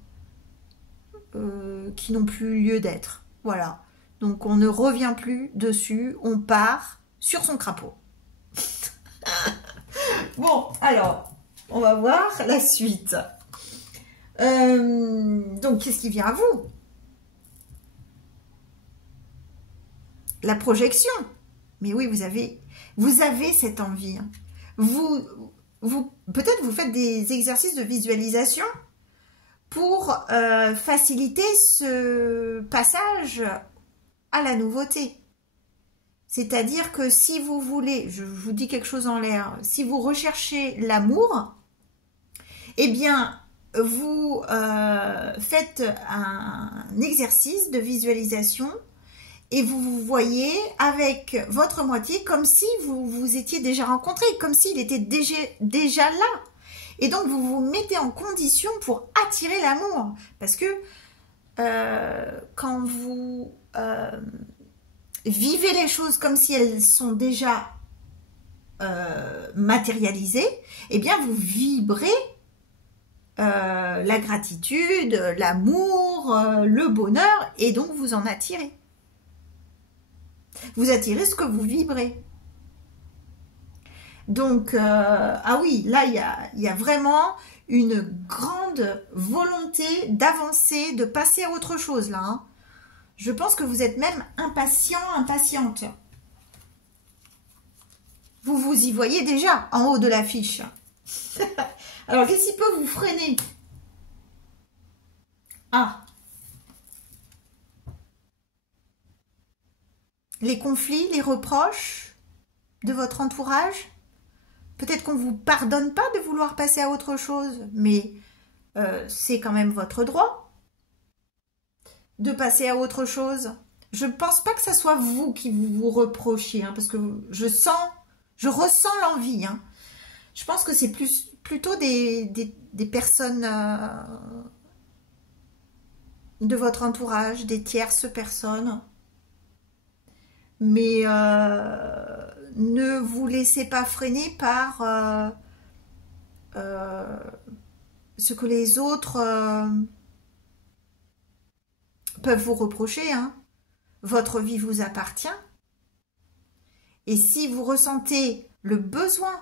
qui n'ont plus lieu d'être. Voilà. Donc on ne revient plus dessus, on part sur son crapaud. Bon, alors, on va voir la suite. Donc, qu'est-ce qui vient à vous? La projection. Mais oui, vous avez cette envie. Hein. Peut-être vous faites des exercices de visualisation pour faciliter ce passage à la nouveauté. C'est-à-dire que si vous voulez, je vous dis quelque chose en l'air, si vous recherchez l'amour, eh bien, vous faites un exercice de visualisation et vous vous voyez avec votre moitié comme si vous vous étiez déjà rencontrés, comme s'il était déjà là. Et donc, vous vous mettez en condition pour attirer l'amour. Parce que quand vous vivez les choses comme si elles sont déjà matérialisées, eh bien, vous vibrez la gratitude, l'amour, le bonheur, et donc vous en attirez. Vous attirez ce que vous vibrez. Donc, ah oui, là, il y a vraiment une grande volonté d'avancer, de passer à autre chose, là. Hein. Je pense que vous êtes même impatient, impatiente. Vous vous y voyez déjà en haut de l'affiche. Alors, qu'est-ce qui peut vous freiner? Ah. Les conflits, les reproches de votre entourage. Peut-être qu'on ne vous pardonne pas de vouloir passer à autre chose, mais c'est quand même votre droit de passer à autre chose. Je ne pense pas que ce soit vous qui vous reprochez, hein, parce que je ressens l'envie. Hein. Je pense que c'est plutôt des personnes de votre entourage, des tierces personnes. Mais ne vous laissez pas freiner par ce que les autres peuvent vous reprocher. Hein. Votre vie vous appartient. Et si vous ressentez le besoin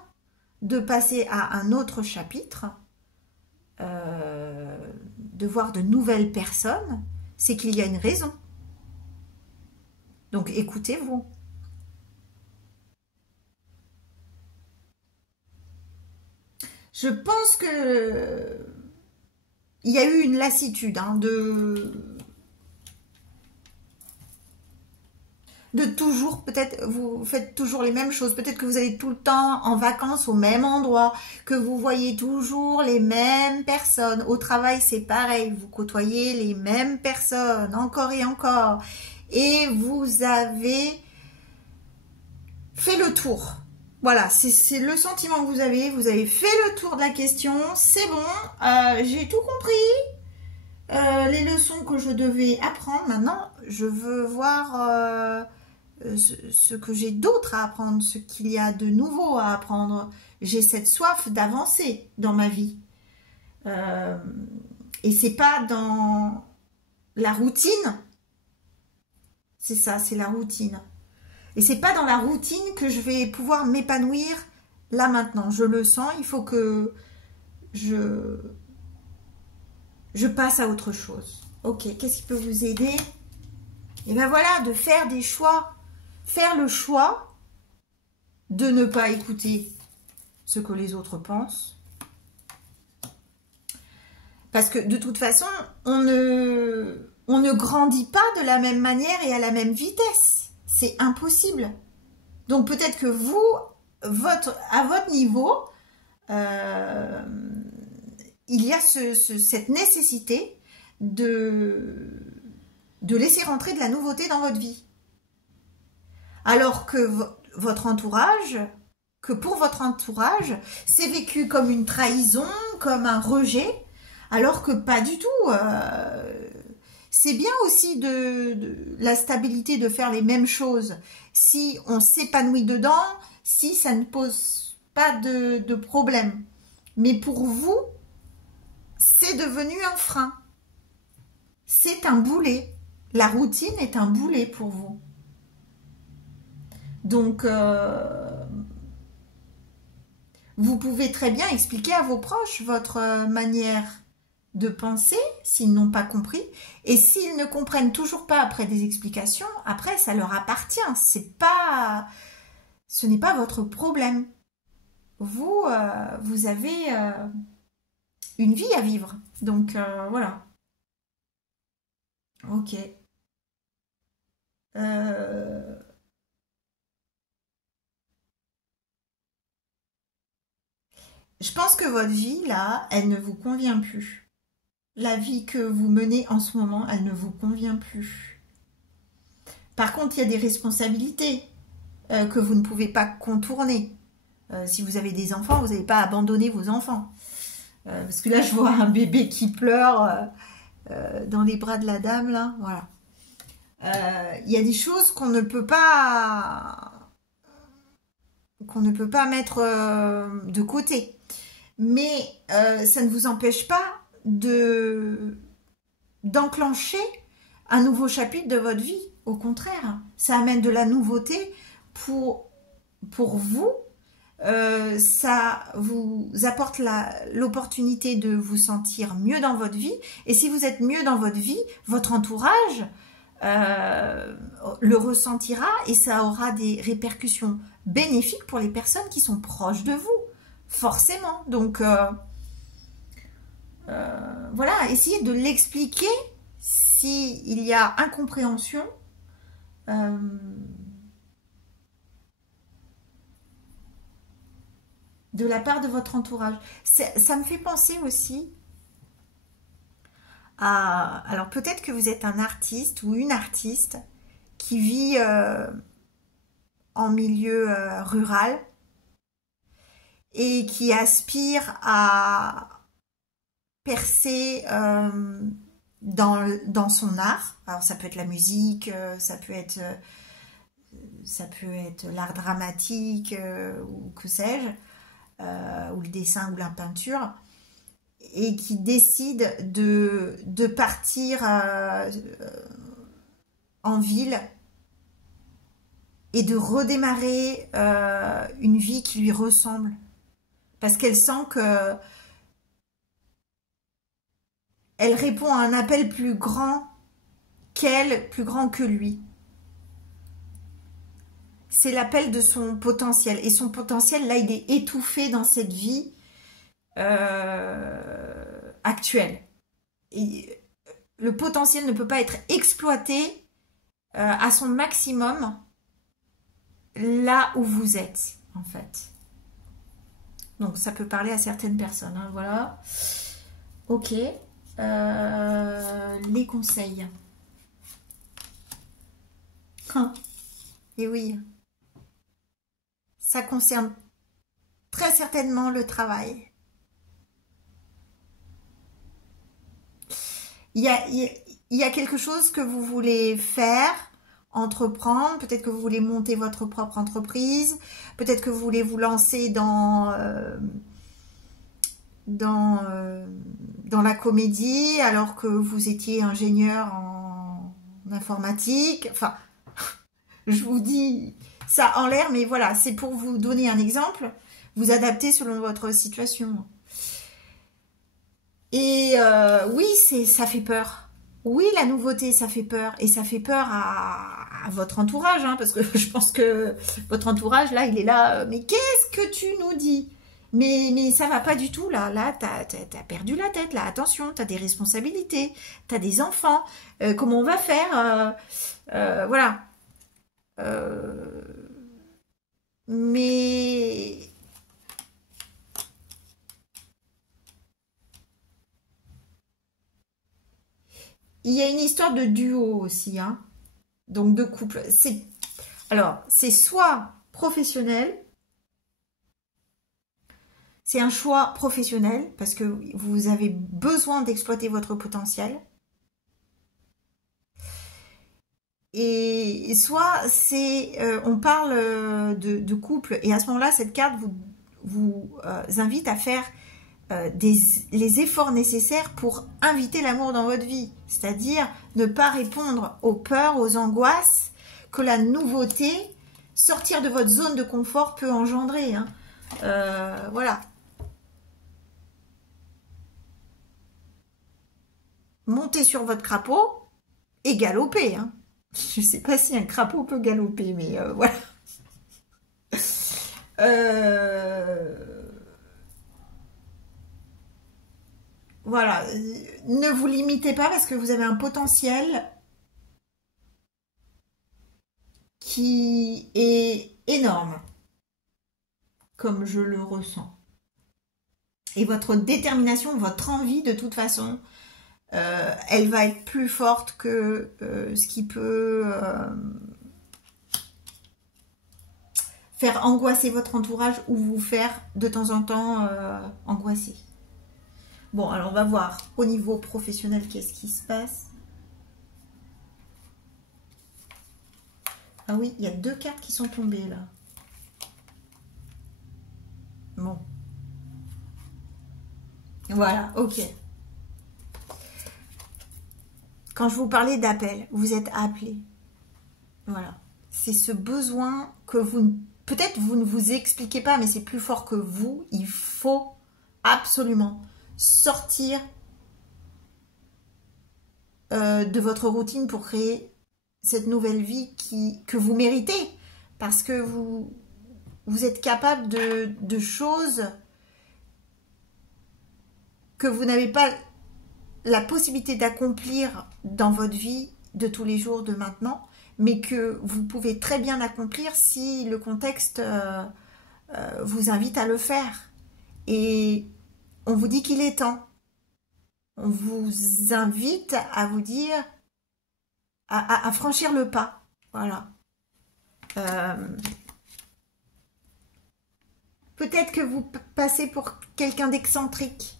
de passer à un autre chapitre, de voir de nouvelles personnes, c'est qu'il y a une raison. Donc écoutez-vous. Je pense que il y a eu une lassitude hein, de toujours, peut-être vous faites toujours les mêmes choses, peut-être que vous allez tout le temps en vacances au même endroit, que vous voyez toujours les mêmes personnes. Au travail, c'est pareil, vous côtoyez les mêmes personnes encore et encore. Et vous avez fait le tour. Voilà, c'est le sentiment que vous avez fait le tour de la question, c'est bon, j'ai tout compris, les leçons que je devais apprendre. Maintenant, je veux voir ce que j'ai d'autre à apprendre, ce qu'il y a de nouveau à apprendre. J'ai cette soif d'avancer dans ma vie. Et c'est pas dans la routine. C'est ça, c'est la routine. Et c'est pas dans la routine que je vais pouvoir m'épanouir là maintenant. Je le sens, il faut que je passe à autre chose. Ok, qu'est-ce qui peut vous aider? Et bien voilà, de faire des choix. Faire le choix de ne pas écouter ce que les autres pensent. Parce que de toute façon, on ne grandit pas de la même manière et à la même vitesse. C'est impossible. Donc peut-être que vous, à votre niveau, il y a cette nécessité de laisser rentrer de la nouveauté dans votre vie. Alors que votre entourage, que pour votre entourage, c'est vécu comme une trahison, comme un rejet, alors que pas du tout. C'est bien aussi de la stabilité de faire les mêmes choses. Si on s'épanouit dedans, si ça ne pose pas de problème. Mais pour vous, c'est devenu un frein. C'est un boulet. La routine est un boulet pour vous. Donc, vous pouvez très bien expliquer à vos proches votre manière de penser, s'ils n'ont pas compris. Et s'ils ne comprennent toujours pas après des explications, après, ça leur appartient. Ce n'est pas votre problème. Vous, vous avez une vie à vivre. Donc, voilà. Ok. Je pense que votre vie, là, elle ne vous convient plus. La vie que vous menez en ce moment, elle ne vous convient plus. Par contre, il y a des responsabilités que vous ne pouvez pas contourner. Si vous avez des enfants, vous n'allez pas abandonner vos enfants. Parce que là, je vois un bébé qui pleure dans les bras de la dame, là. Voilà. Il y a des choses qu'on ne peut pas mettre de côté. mais ça ne vous empêche pas d'enclencher un nouveau chapitre de votre vie. Au contraire, ça amène de la nouveauté pour vous. Ça vous apporte l'opportunité de vous sentir mieux dans votre vie. Et si vous êtes mieux dans votre vie, votre entourage le ressentira et ça aura des répercussions bénéfiques pour les personnes qui sont proches de vous. Forcément. Donc, voilà, essayez de l'expliquer s'il y a incompréhension. De la part de votre entourage. Ça me fait penser aussi à... Alors peut-être que vous êtes un artiste ou une artiste qui vit en milieu rural et qui aspire à percer dans son art. Alors ça peut être la musique, ça peut être l'art dramatique ou que sais-je. Ou le dessin ou la peinture, et qui décide de partir en ville et de redémarrer une vie qui lui ressemble. Parce qu'elle sent que elle répond à un appel plus grand qu'elle, plus grand que lui. C'est l'appel de son potentiel. Et son potentiel, là, il est étouffé dans cette vie actuelle. Et le potentiel ne peut pas être exploité à son maximum là où vous êtes, en fait. Donc, ça peut parler à certaines personnes. Hein, voilà. Ok. Les conseils. Et oui. Ça concerne très certainement le travail. Il y a quelque chose que vous voulez faire, entreprendre. Peut-être que vous voulez monter votre propre entreprise. Peut-être que vous voulez vous lancer dans la comédie alors que vous étiez ingénieur en informatique. Enfin, je vous dis... ça en l'air, mais voilà, c'est pour vous donner un exemple, vous adaptez selon votre situation. Et oui, ça fait peur. Oui, la nouveauté, ça fait peur. Et ça fait peur à votre entourage, hein, parce que je pense que votre entourage, là, il est là, mais qu'est-ce que tu nous dis? Mais ça va pas du tout, là. Là, t'as perdu la tête, là. Attention, t'as des responsabilités, t'as des enfants. Comment on va faire? Voilà. Mais il y a une histoire de duo aussi, hein. Donc de couple. Alors, c'est soit professionnel, c'est un choix professionnel parce que vous avez besoin d'exploiter votre potentiel. Et soit c'est, on parle de couple et à ce moment-là, cette carte vous invite à faire les efforts nécessaires pour inviter l'amour dans votre vie. C'est-à-dire ne pas répondre aux peurs, aux angoisses que la nouveauté, sortir de votre zone de confort peut engendrer. Hein. Voilà. Montez sur votre crapaud et galopez. Hein. Je ne sais pas si un crapaud peut galoper, mais voilà. Voilà. Ne vous limitez pas parce que vous avez un potentiel qui est énorme, comme je le ressens. Et votre détermination, votre envie, de toute façon, elle va être plus forte que ce qui peut faire angoisser votre entourage ou vous faire de temps en temps angoisser. Bon, alors on va voir au niveau professionnel qu'est-ce qui se passe. Ah oui, il y a 2 cartes qui sont tombées là. Bon. Voilà, ok. Quand je vous parlais d'appel, vous êtes appelé. Voilà. C'est ce besoin que vous... Peut-être vous ne vous expliquez pas, mais c'est plus fort que vous. Il faut absolument sortir de votre routine pour créer cette nouvelle vie que vous méritez. Parce que vous êtes capable de choses que vous n'avez pas la possibilité d'accomplir dans votre vie de tous les jours de maintenant, mais que vous pouvez très bien accomplir si le contexte vous invite à le faire. Et on vous dit qu'il est temps. On vous invite à vous dire, à franchir le pas. Voilà. Peut-être que vous passez pour quelqu'un d'excentrique.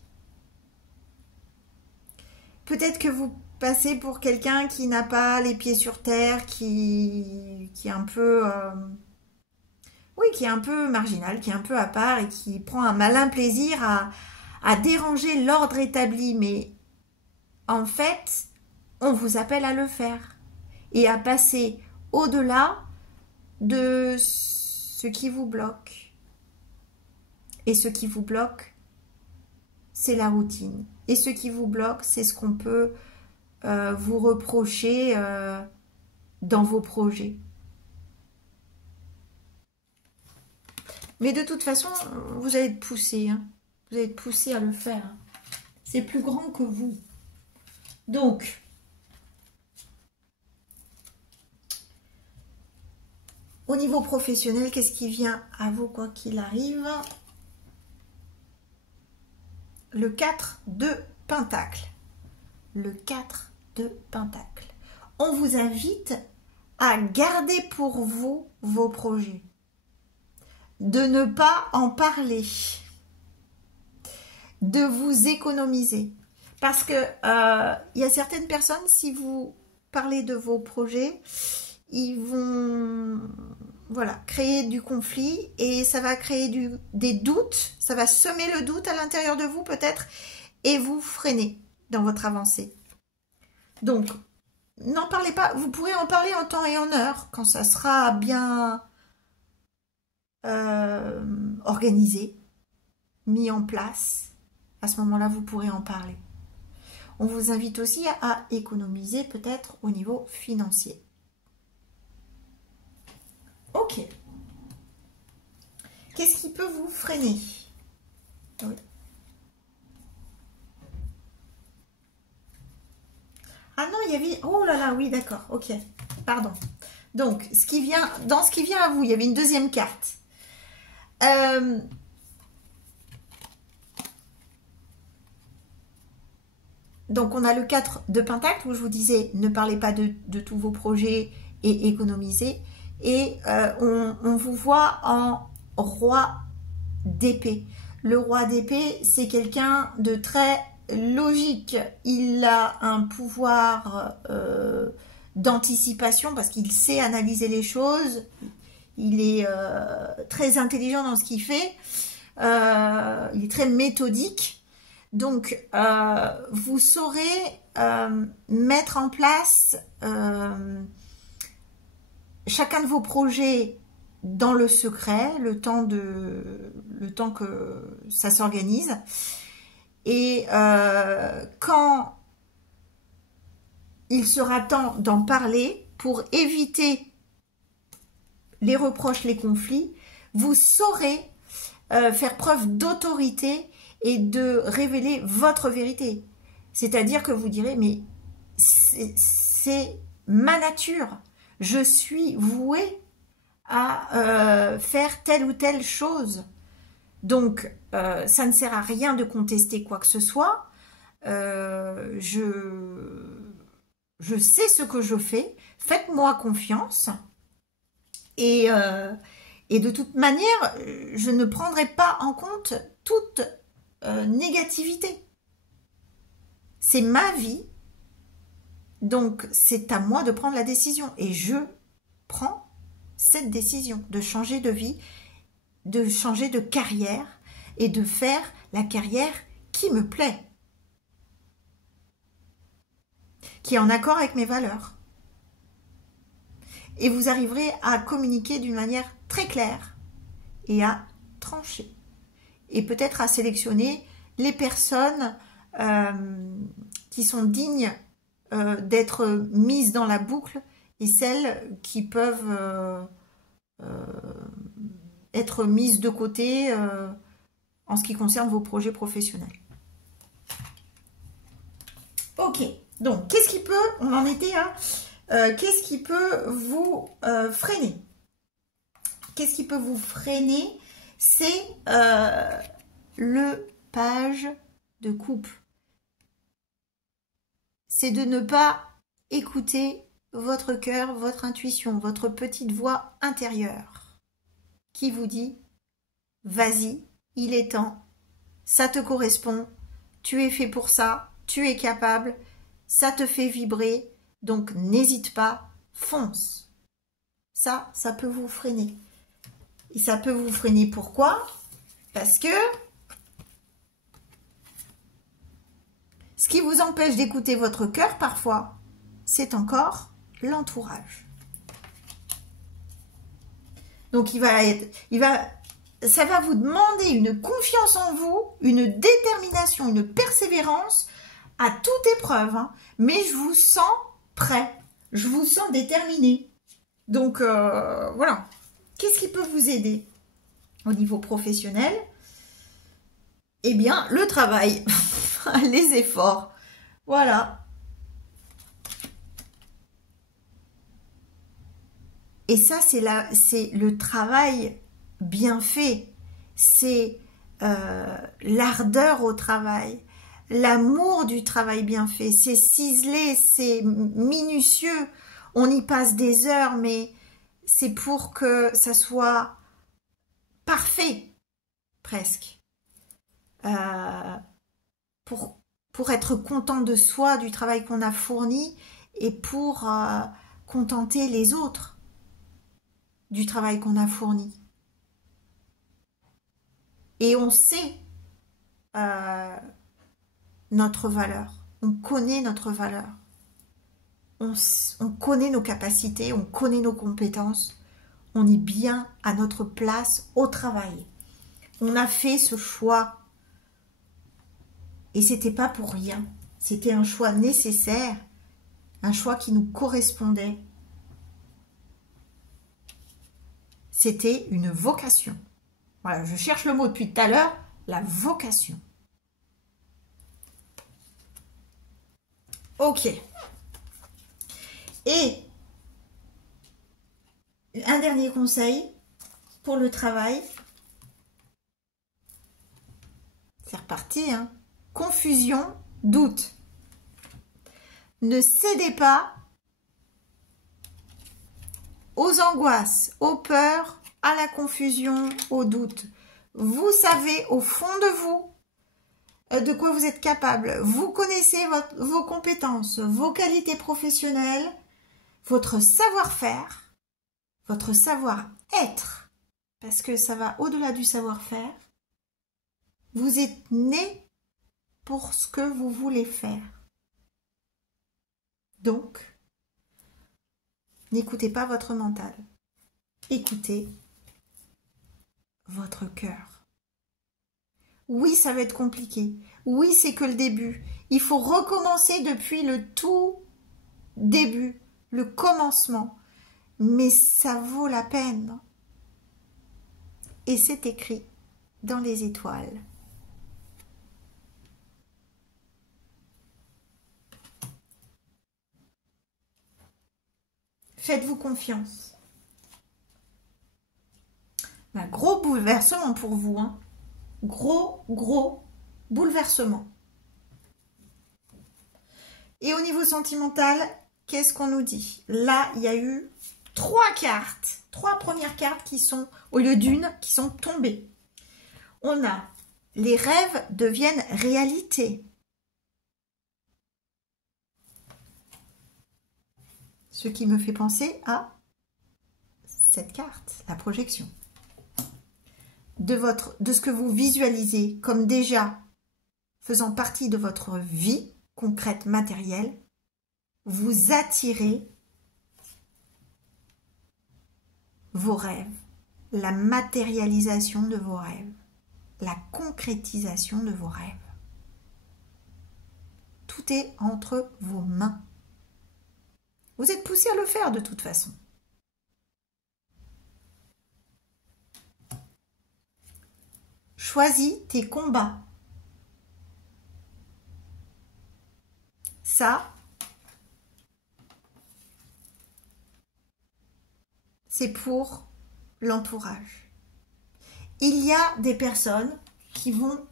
Peut-être que vous passez pour quelqu'un qui n'a pas les pieds sur terre, qui est un peu... oui, qui est un peu marginal, qui est un peu à part et qui prend un malin plaisir à déranger l'ordre établi. Mais en fait, on vous appelle à le faire et à passer au-delà de ce qui vous bloque. Et ce qui vous bloque, c'est la routine. Et ce qui vous bloque, c'est ce qu'on peut vous reprocher dans vos projets. Mais de toute façon, vous allez être poussé. Hein. Vous allez être poussé à le faire. C'est plus grand que vous. Donc, au niveau professionnel, qu'est-ce qui vient à vous quoi qu'il arrive? Le 4 de Pentacle. Le 4 de Pentacle. On vous invite à garder pour vous vos projets. De ne pas en parler. De vous économiser. Parce que y a certaines personnes, si vous parlez de vos projets, ils vont... Voilà, créer du conflit et ça va créer des doutes, ça va semer le doute à l'intérieur de vous peut-être et vous freiner dans votre avancée. Donc, n'en parlez pas, vous pourrez en parler en temps et en heure quand ça sera bien organisé, mis en place. À ce moment-là, vous pourrez en parler. On vous invite aussi à économiser peut-être au niveau financier. Ok. Qu'est-ce qui peut vous freiner? Oui. Ah non, il y avait... Oh là là, oui, d'accord. Ok. Pardon. Donc, dans ce qui vient à vous, il y avait une deuxième carte. Donc, on a le 4 de Pentacle où je vous disais, ne parlez pas de tous vos projets et économisez. Et on vous voit en roi d'épée. Le roi d'épée, c'est quelqu'un de très logique. Il a un pouvoir d'anticipation parce qu'il sait analyser les choses. Il est très intelligent dans ce qu'il fait. Il est très méthodique. Donc, vous saurez mettre en place... chacun de vos projets dans le secret, le temps que ça s'organise. Et quand il sera temps d'en parler, pour éviter les reproches, les conflits, vous saurez faire preuve d'autorité et de révéler votre vérité. C'est-à-dire que vous direz, mais c'est ma nature. Je suis vouée à faire telle ou telle chose. Donc, ça ne sert à rien de contester quoi que ce soit. Je sais ce que je fais. Faites-moi confiance. Et de toute manière, je ne prendrai pas en compte toute négativité. C'est ma vie. Donc, c'est à moi de prendre la décision. Et je prends cette décision de changer de vie, de changer de carrière et de faire la carrière qui me plaît, qui est en accord avec mes valeurs. Et vous arriverez à communiquer d'une manière très claire et à trancher. Et peut-être à sélectionner les personnes qui sont dignes d'être mises dans la boucle et celles qui peuvent être mises de côté en ce qui concerne vos projets professionnels. Ok, donc qu'est-ce qui peut, on en était à, qu'est-ce qui peut vous freiner? Qu'est-ce qui peut vous freiner? C'est le page de coupe. C'est de ne pas écouter votre cœur, votre intuition, votre petite voix intérieure qui vous dit « Vas-y, il est temps, ça te correspond, tu es fait pour ça, tu es capable, ça te fait vibrer, donc n'hésite pas, fonce ». Ça peut vous freiner. Et ça peut vous freiner pourquoi? Parce que ce qui vous empêche d'écouter votre cœur parfois, c'est encore l'entourage. Donc ça va vous demander une confiance en vous, une détermination, une persévérance à toute épreuve. Hein. Mais je vous sens prêt, je vous sens déterminé. Donc voilà. Qu'est-ce qui peut vous aider au niveau professionnel? Eh bien, le travail, les efforts. Voilà. Et ça, c'est le travail bien fait. C'est l'ardeur au travail, l'amour du travail bien fait. C'est ciselé, c'est minutieux. On y passe des heures, mais c'est pour que ça soit parfait, presque. Pour être content de soi, du travail qu'on a fourni, et pour contenter les autres du travail qu'on a fourni. Et on sait notre valeur, on connaît notre valeur. On connaît nos capacités, on connaît nos compétences, on est bien à notre place au travail. On a fait ce choix et c'était pas pour rien. C'était un choix nécessaire, un choix qui nous correspondait. C'était une vocation. Voilà, je cherche le mot depuis tout à l'heure, la vocation. Ok. Et un dernier conseil pour le travail. C'est reparti, hein. Confusion, doute. Ne cédez pas aux angoisses, aux peurs, à la confusion, aux doutes. Vous savez au fond de vous de quoi vous êtes capable. Vous connaissez vos compétences, vos qualités professionnelles, votre savoir-faire, votre savoir-être, parce que ça va au-delà du savoir-faire. Vous êtes né pour ce que vous voulez faire. Donc, n'écoutez pas votre mental. Écoutez votre cœur. Oui, ça va être compliqué. Oui, c'est que le début. Il faut recommencer depuis le tout début, le commencement. Mais ça vaut la peine. Et c'est écrit dans les étoiles. Faites-vous confiance. Un gros bouleversement pour vous, hein. Gros bouleversement. Et au niveau sentimental, qu'est-ce qu'on nous dit? Là, il y a eu 3 cartes. 3 premières cartes qui sont, au lieu d'une, qui sont tombées. On a les rêves deviennent réalité. Ce qui me fait penser à cette carte, la projection. De ce que vous visualisez comme déjà faisant partie de votre vie concrète, matérielle, vous attirez vos rêves, la matérialisation de vos rêves, la concrétisation de vos rêves. Tout est entre vos mains. Vous êtes poussé à le faire de toute façon. Choisis tes combats. Ça, c'est pour l'entourage. Il y a des personnes qui vont,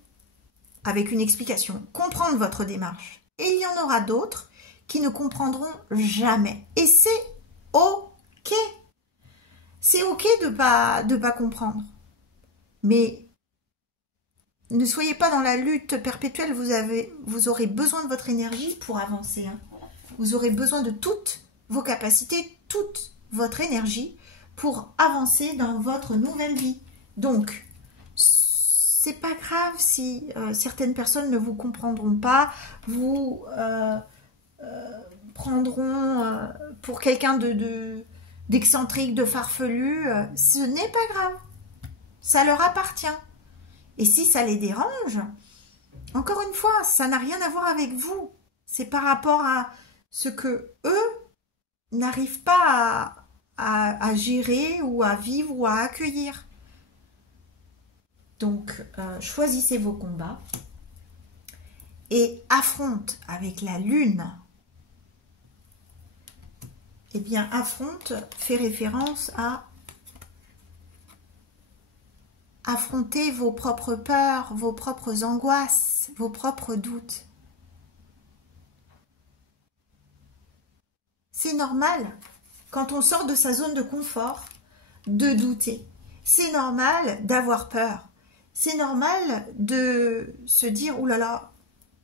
avec une explication, comprendre votre démarche. Et il y en aura d'autres qui ne comprendront jamais. Et c'est OK. C'est OK de pas comprendre. Mais ne soyez pas dans la lutte perpétuelle. Vous aurez besoin de votre énergie pour avancer. Hein. Vous aurez besoin de toutes vos capacités, toute votre énergie pour avancer dans votre nouvelle vie. Donc, c'est pas grave si certaines personnes ne vous comprendront pas, vous prendront pour quelqu'un d'excentrique, de farfelu. Ce n'est pas grave. Ça leur appartient. Et si ça les dérange, encore une fois, ça n'a rien à voir avec vous. C'est par rapport à ce que eux n'arrivent pas à gérer ou à vivre ou à accueillir. Donc, choisissez vos combats et affronte avec la lune. Eh bien, affronte fait référence à affronter vos propres peurs, vos propres angoisses, vos propres doutes. C'est normal, quand on sort de sa zone de confort, de douter. C'est normal d'avoir peur. C'est normal de se dire, oh là là,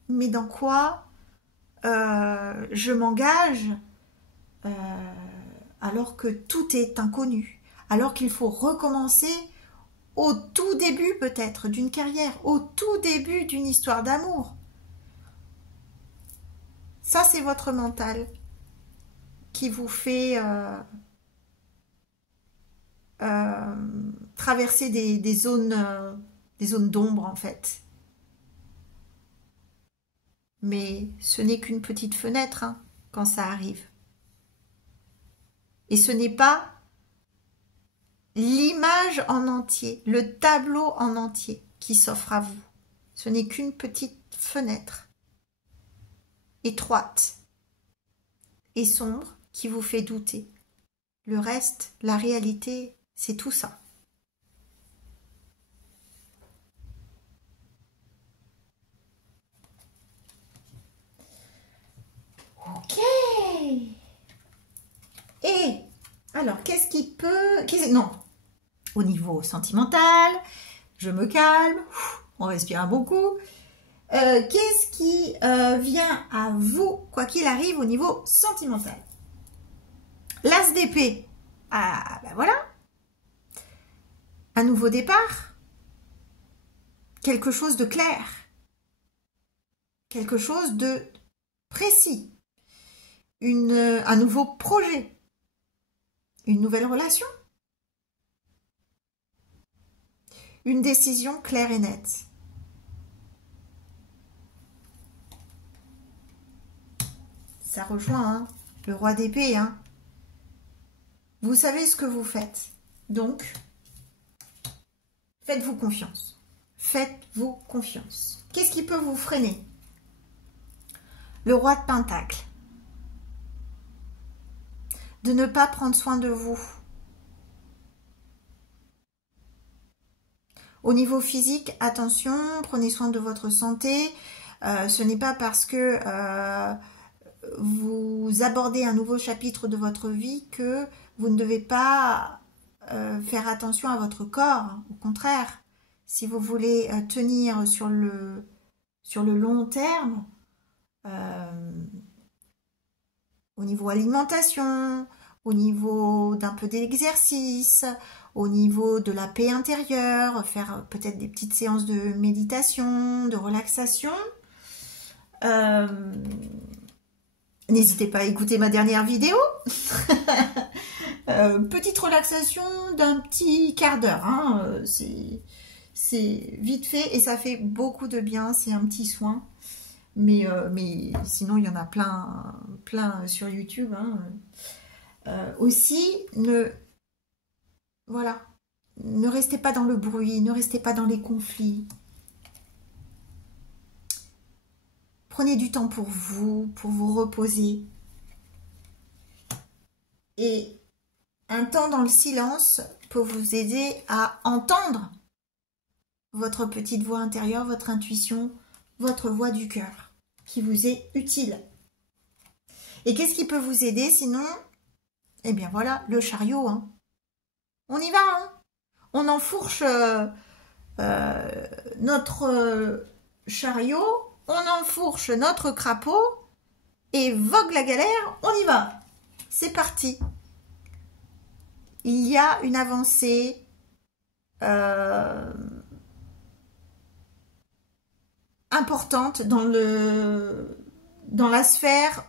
mais dans quoi je m'engage alors que tout est inconnu, alors qu'il faut recommencer au tout début peut-être d'une carrière, au tout début d'une histoire d'amour. Ça, c'est votre mental qui vous fait traverser des zones d'ombre en fait. Mais ce n'est qu'une petite fenêtre hein, quand ça arrive. Et ce n'est pas l'image en entier, le tableau en entier qui s'offre à vous. Ce n'est qu'une petite fenêtre étroite et sombre qui vous fait douter. Le reste, la réalité, c'est tout ça. Ok. Et alors, qu'est-ce qui peut... Non. Au niveau sentimental, je me calme, on respire un bon coup. Qu'est-ce qui vient à vous, quoi qu'il arrive, au niveau sentimental? L'as d'épée. Ah, ben voilà. Un nouveau départ. Quelque chose de clair. Quelque chose de précis. Un nouveau projet. Une nouvelle relation. Une décision claire et nette. Ça rejoint hein, le roi d'épée. Hein. Vous savez ce que vous faites. Donc, faites-vous confiance. Faites-vous confiance. Qu'est-ce qui peut vous freiner? Le roi de Pentacle. De ne pas prendre soin de vous. Au niveau physique, attention, prenez soin de votre santé. Ce n'est pas parce que vous abordez un nouveau chapitre de votre vie que vous ne devez pas faire attention à votre corps. Au contraire, si vous voulez tenir sur le long terme, au niveau alimentation, au niveau d'un peu d'exercice, au niveau de la paix intérieure, faire peut-être des petites séances de méditation, de relaxation, N'hésitez pas à écouter ma dernière vidéo. Petite relaxation d'un petit quart d'heure. Hein. C'est vite fait et ça fait beaucoup de bien. C'est un petit soin. Mais sinon, il y en a plein sur YouTube. Hein. Aussi, voilà, ne restez pas dans le bruit, ne restez pas dans les conflits. Prenez du temps pour vous reposer. Et un temps dans le silence peut vous aider à entendre votre petite voix intérieure, votre intuition, votre voix du cœur, qui vous est utile. Et qu'est-ce qui peut vous aider sinon? Eh bien voilà, le chariot. Hein. On y va. Hein. On enfourche notre chariot, on enfourche notre crapaud et vogue la galère, on y va. C'est parti. Il y a une avancée importante dans la sphère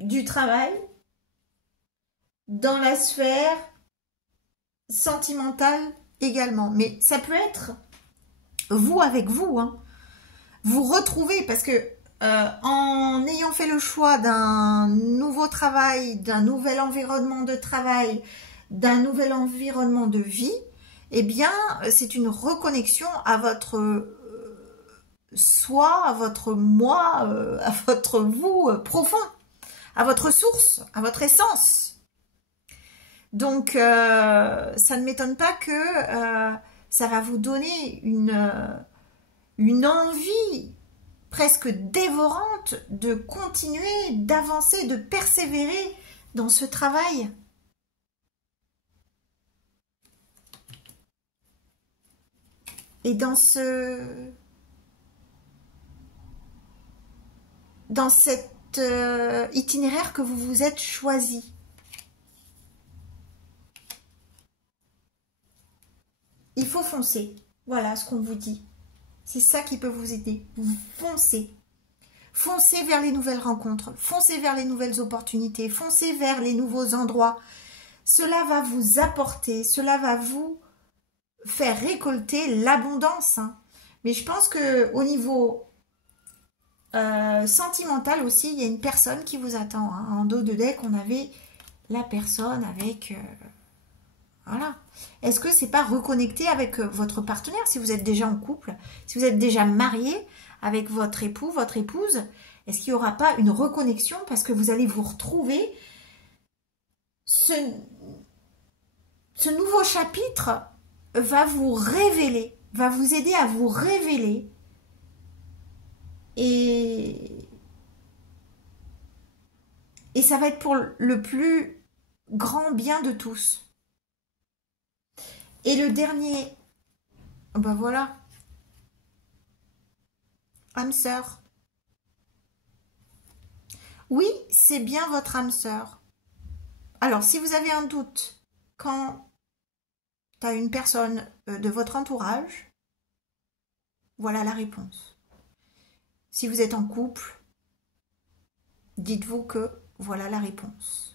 du travail, dans la sphère sentimentale également. Mais ça peut être vous avec vous. Hein. Vous retrouvez parce que en ayant fait le choix d'un nouveau travail, d'un nouvel environnement de travail, d'un nouvel environnement de vie, eh bien, c'est une reconnexion à votre soi, à votre moi, à votre vous profond, à votre source, à votre essence. Donc, ça ne m'étonne pas que ça va vous donner une envie presque dévorante de continuer, d'avancer, de persévérer dans ce travail. Et dans cet itinéraire que vous vous êtes choisi. Il faut foncer. Voilà ce qu'on vous dit. C'est ça qui peut vous aider. Vous foncez. Foncez vers les nouvelles rencontres. Foncez vers les nouvelles opportunités. Foncez vers les nouveaux endroits. Cela va vous apporter. Cela va vous faire récolter l'abondance. Hein. Mais je pense qu'au niveau sentimental aussi, il y a une personne qui vous attend. Hein. En dos de deck, on avait la personne avec... Voilà. Est-ce que c'est pas reconnecté avec votre partenaire si vous êtes déjà en couple, si vous êtes déjà marié avec votre époux, votre épouse? Est-ce qu'il n'y aura pas une reconnexion parce que vous allez vous retrouver ce nouveau chapitre va vous révéler, va vous aider à vous révéler et ça va être pour le plus grand bien de tous. Et le dernier, ben voilà, âme sœur. Oui, c'est bien votre âme sœur. Alors, si vous avez un doute quand tu as une personne de votre entourage, voilà la réponse. Si vous êtes en couple, dites-vous que voilà la réponse.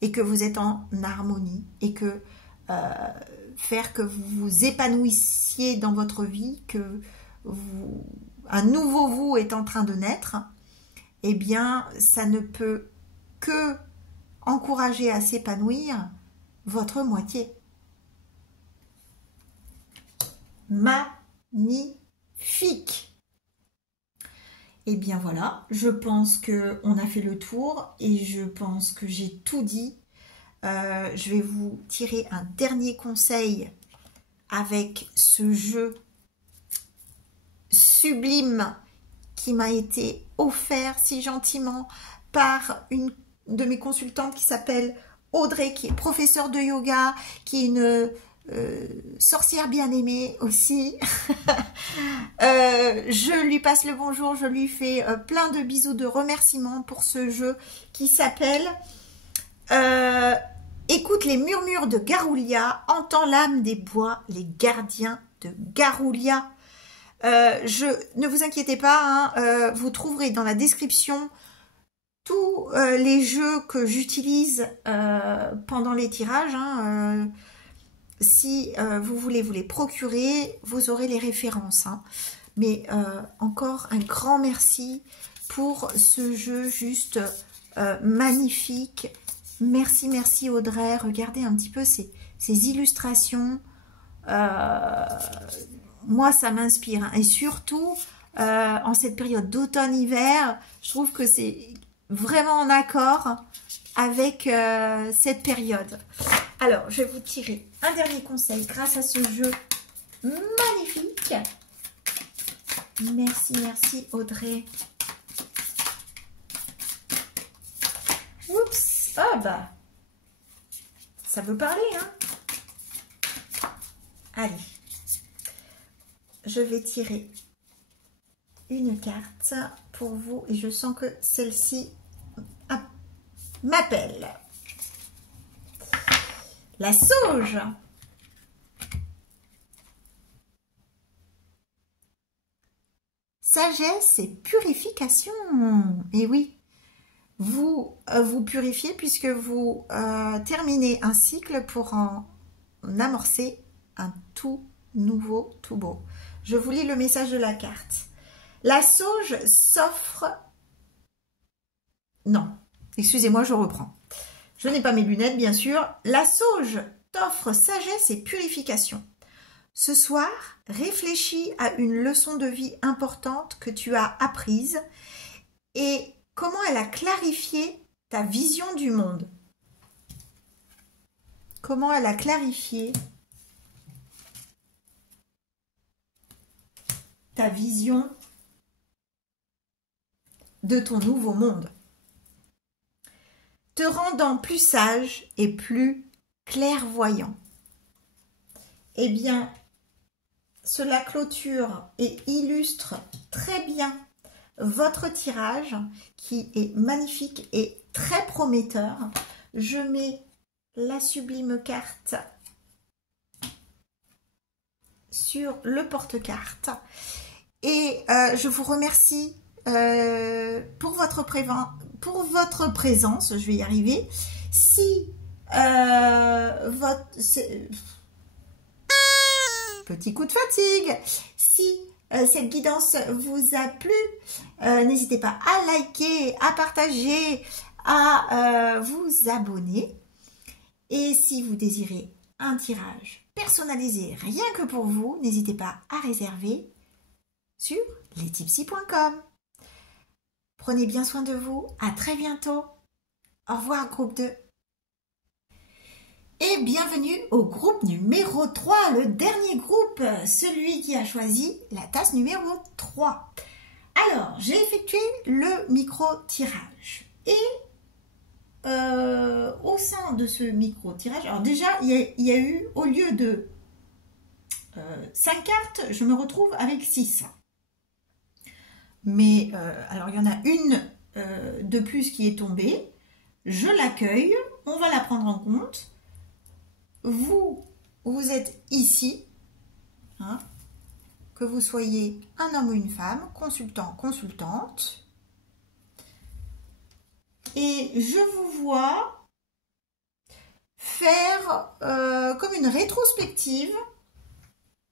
Et que vous êtes en harmonie et que faire que vous vous épanouissiez dans votre vie, que un nouveau vous est en train de naître, eh bien, ça ne peut que encourager à s'épanouir votre moitié. Magnifique! Et bien voilà, je pense qu'on a fait le tour et je pense que j'ai tout dit. Je vais vous tirer un dernier conseil avec ce jeu sublime qui m'a été offert si gentiment par une de mes consultantes qui s'appelle Audrey, qui est professeure de yoga, qui est une sorcière bien-aimée aussi. Je lui passe le bonjour, je lui fais plein de bisous de remerciements pour ce jeu qui s'appelle Écoute les murmures de Garoulia, entends l'âme des bois, les gardiens de Garoulia. Ne vous inquiétez pas, hein, vous trouverez dans la description tous les jeux que j'utilise pendant les tirages. Hein, si vous voulez vous les procurer, vous aurez les références. Hein. Mais encore un grand merci pour ce jeu juste magnifique. Merci, merci Audrey. Regardez un petit peu ces illustrations. Moi, ça m'inspire. Hein. Et surtout, en cette période d'automne-hiver, je trouve que c'est vraiment en accord avec cette période. Alors, je vais vous tirer un dernier conseil grâce à ce jeu magnifique. Merci, merci Audrey. Oups, ah bah, ça veut parler, hein. Allez, je vais tirer une carte pour vous et je sens que celle-ci m'appelle. La sauge. Sagesse et purification. Et oui, vous vous purifiez puisque vous terminez un cycle pour en amorcer un tout nouveau, tout beau. Je vous lis le message de la carte. La sauge s'offre... Non, excusez-moi, je reprends. Je n'ai pas mes lunettes, bien sûr. La sauge t'offre sagesse et purification. Ce soir, réfléchis à une leçon de vie importante que tu as apprise et comment elle a clarifié ta vision du monde. Comment elle a clarifié ta vision de ton nouveau monde, te rendant plus sage et plus clairvoyant. Eh bien, cela clôture et illustre très bien votre tirage qui est magnifique et très prometteur. Je mets la sublime carte sur le porte-carte et je vous remercie pour votre présence. Je vais y arriver. Si petit coup de fatigue, si cette guidance vous a plu, n'hésitez pas à liker, à partager, à vous abonner. Et si vous désirez un tirage personnalisé rien que pour vous, n'hésitez pas à réserver sur lestipsy.com. Prenez bien soin de vous. À très bientôt. Au revoir, groupe 2. Et bienvenue au groupe numéro 3, le dernier groupe, celui qui a choisi la tasse numéro 3. Alors, j'ai effectué le micro-tirage. Et au sein de ce micro-tirage, alors déjà, il y a eu, au lieu de 5 cartes, je me retrouve avec 6. Mais, alors, il y en a une de plus qui est tombée. Je l'accueille, on va la prendre en compte. Vous êtes ici, hein, que vous soyez un homme ou une femme, consultant, consultante. Et je vous vois faire comme une rétrospective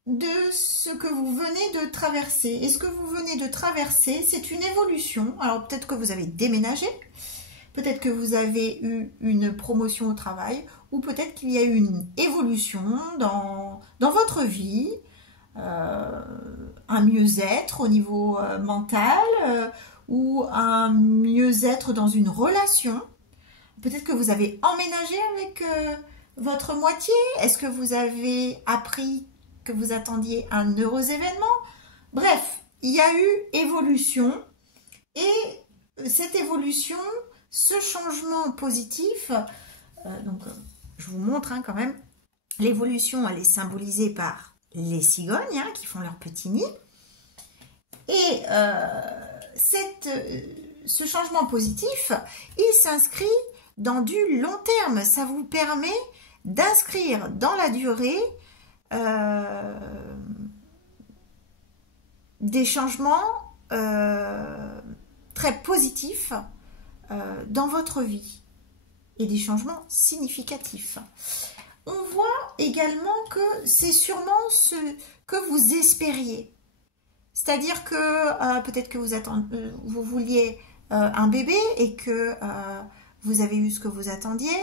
de ce que vous venez de traverser. Et ce que vous venez de traverser, c'est une évolution. Alors peut-être que vous avez déménagé, peut-être que vous avez eu une promotion au travail, ou peut-être qu'il y a eu une évolution dans votre vie, un mieux-être au niveau mental, ou un mieux-être dans une relation. Peut-être que vous avez emménagé avec votre moitié. Est-ce que vous avez appris que vous attendiez un heureux événement? Bref, il y a eu évolution. Et cette évolution, ce changement positif, donc je vous montre hein, quand même, l'évolution elle est symbolisée par les cigognes hein, qui font leur petit nid. Et ce changement positif, il s'inscrit dans du long terme. Ça vous permet d'inscrire dans la durée des changements très positifs dans votre vie et des changements significatifs. On voit également que c'est sûrement ce que vous espériez. C'est-à-dire que peut-être que vous vouliez un bébé et que vous avez eu ce que vous attendiez.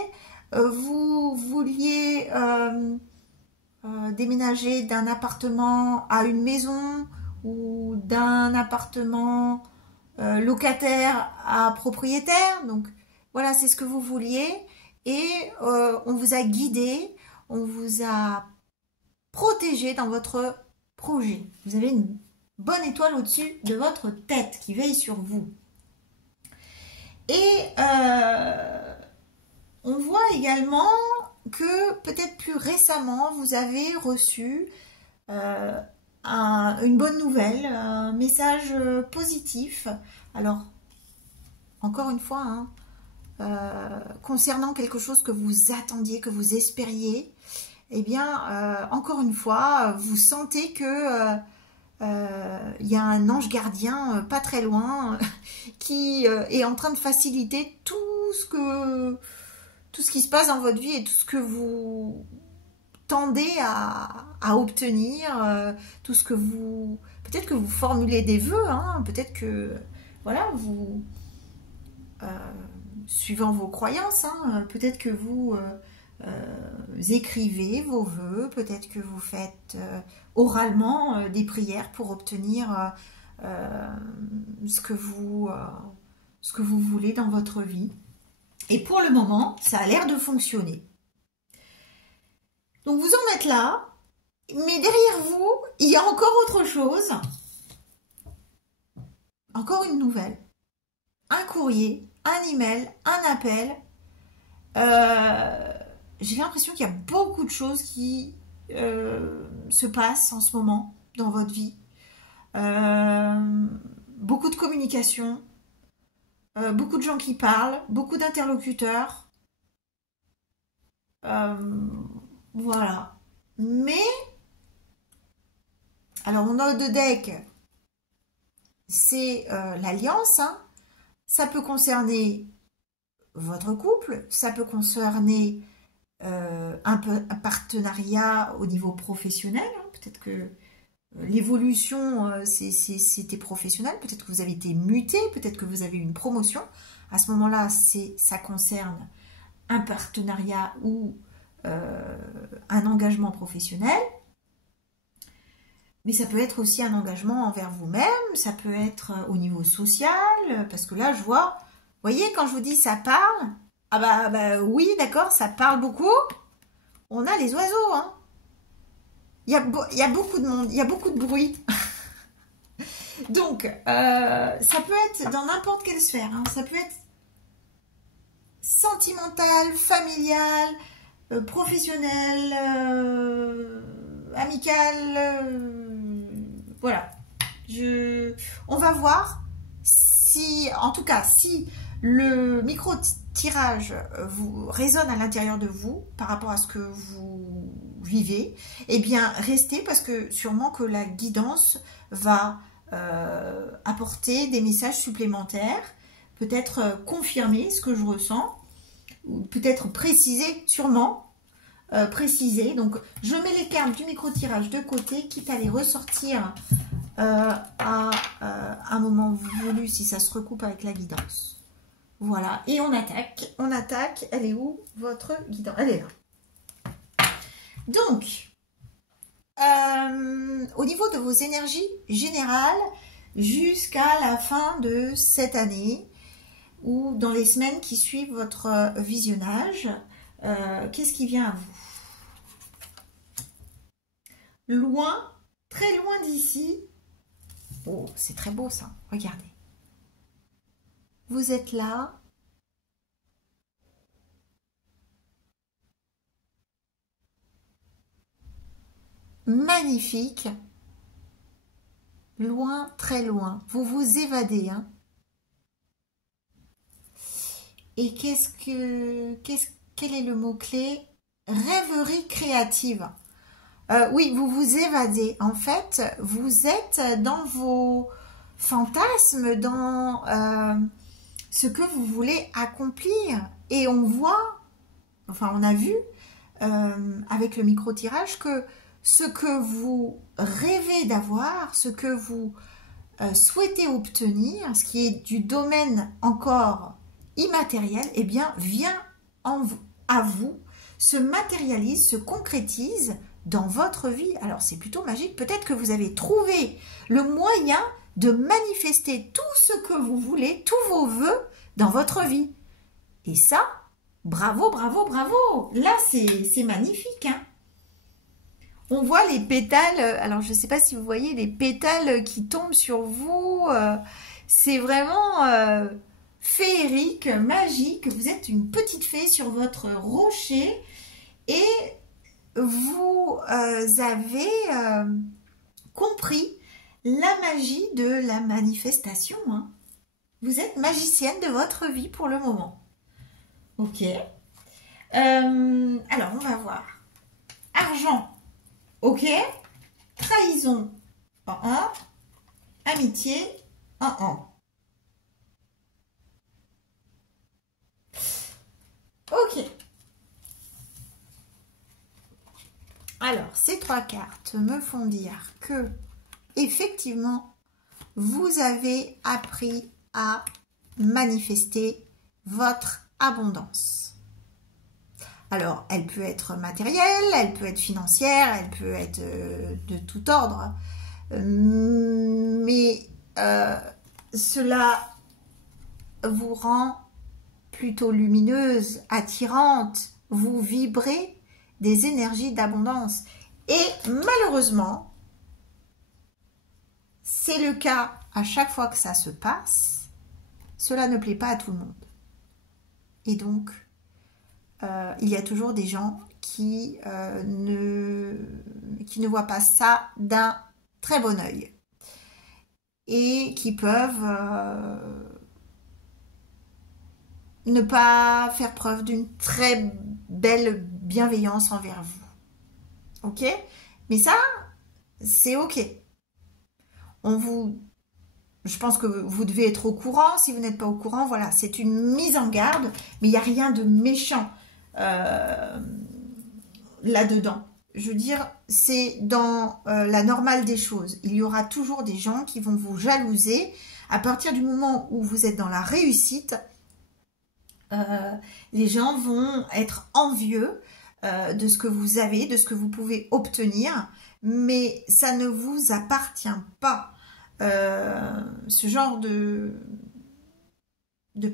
Vous vouliez déménager d'un appartement à une maison ou d'un appartement locataire à propriétaire. Donc voilà, c'est ce que vous vouliez. Et on vous a guidé, on vous a protégé dans votre projet. Vous avez une bonne étoile au-dessus de votre tête qui veille sur vous. Et on voit également que peut-être plus récemment, vous avez reçu une bonne nouvelle, un message positif. Alors, encore une fois, hein, concernant quelque chose que vous attendiez, que vous espériez, eh bien, encore une fois, vous sentez que il y a un ange gardien pas très loin qui est en train de faciliter tout ce qui se passe dans votre vie et tout ce que vous tendez à obtenir, tout ce que vous... Peut-être que vous formulez des vœux, hein, peut-être que, voilà, vous... suivant vos croyances, hein, peut-être que vous écrivez vos vœux, peut-être que vous faites oralement des prières pour obtenir ce que vous voulez dans votre vie. Et pour le moment, ça a l'air de fonctionner. Donc vous en êtes là, mais derrière vous, il y a encore autre chose. Encore une nouvelle. Un courrier, un email, un appel. J'ai l'impression qu'il y a beaucoup de choses qui se passent en ce moment dans votre vie. Beaucoup de communication, beaucoup de gens qui parlent, beaucoup d'interlocuteurs. Voilà. Mais, alors mon ordre de deck, c'est l'alliance, hein. Ça peut concerner votre couple, ça peut concerner un partenariat au niveau professionnel. Hein. Peut-être que l'évolution, c'était professionnel. Peut-être que vous avez été muté, peut-être que vous avez eu une promotion. À ce moment-là, ça concerne un partenariat ou un engagement professionnel. Mais ça peut être aussi un engagement envers vous-même, ça peut être au niveau social, parce que là, je vois, vous voyez, quand je vous dis ça parle, ah bah oui, d'accord, ça parle beaucoup, on a les oiseaux, hein. Il y a beaucoup de monde, il y a beaucoup de bruit. Donc, ça peut être dans n'importe quelle sphère, hein. Ça peut être sentimental, familial, professionnel, amical, voilà. On va voir si, en tout cas, si le micro-tirage vous résonne à l'intérieur de vous par rapport à ce que vous vivez, eh bien, restez parce que sûrement que la guidance va apporter des messages supplémentaires, peut-être confirmer ce que je ressens, ou peut-être préciser, sûrement. Préciser. Donc, je mets les cartes du micro-tirage de côté, quitte à les ressortir à un moment voulu si ça se recoupe avec la guidance. Voilà. Et on attaque. On attaque. Elle est où, votre guidance? Elle est là. Donc, au niveau de vos énergies générales, jusqu'à la fin de cette année, ou dans les semaines qui suivent votre visionnage, qu'est-ce qui vient à vous? Loin, très loin d'ici. Oh, c'est très beau ça. Regardez. Vous êtes là. Magnifique. Loin, très loin. Vous vous évadez, hein. Et quel est le mot-clé? Rêverie créative. Oui, vous vous évadez. En fait, vous êtes dans vos fantasmes, dans ce que vous voulez accomplir. Et on voit, enfin on a vu avec le micro-tirage que ce que vous rêvez d'avoir, ce que vous souhaitez obtenir, ce qui est du domaine encore immatériel, eh bien vient à vous, se matérialise, se concrétise dans votre vie. Alors c'est plutôt magique. Peut-être que vous avez trouvé le moyen de manifester tout ce que vous voulez, tous vos vœux dans votre vie. Et ça, bravo, bravo, bravo. Là, c'est magnifique. Hein. On voit les pétales. Alors, je ne sais pas si vous voyez les pétales qui tombent sur vous. C'est vraiment féerique, magique. Vous êtes une petite fée sur votre rocher et vous avez compris la magie de la manifestation. Hein. Vous êtes magicienne de votre vie pour le moment. Ok. Alors, on va voir. Argent. Ok. Trahison. En. Amitié. En. Ok. Alors, ces trois cartes me font dire que, effectivement, vous avez appris à manifester votre abondance. Alors, elle peut être matérielle, elle peut être financière, elle peut être de tout ordre. Mais cela vous rend plutôt lumineuse, attirante. Vous vibrez des énergies d'abondance. Et malheureusement, c'est le cas à chaque fois que ça se passe. Cela ne plaît pas à tout le monde. Et donc, il y a toujours des gens qui ne voient pas ça d'un très bon œil. Et qui peuvent ne pas faire preuve d'une très belle bienveillance envers vous. Ok? Mais ça, c'est ok. Je pense que vous devez être au courant. Si vous n'êtes pas au courant, voilà, c'est une mise en garde. Mais il n'y a rien de méchant là-dedans. Je veux dire, c'est dans la normale des choses. Il y aura toujours des gens qui vont vous jalouser. À partir du moment où vous êtes dans la réussite, les gens vont être envieux de ce que vous avez, de ce que vous pouvez obtenir, mais ça ne vous appartient pas. Ce genre de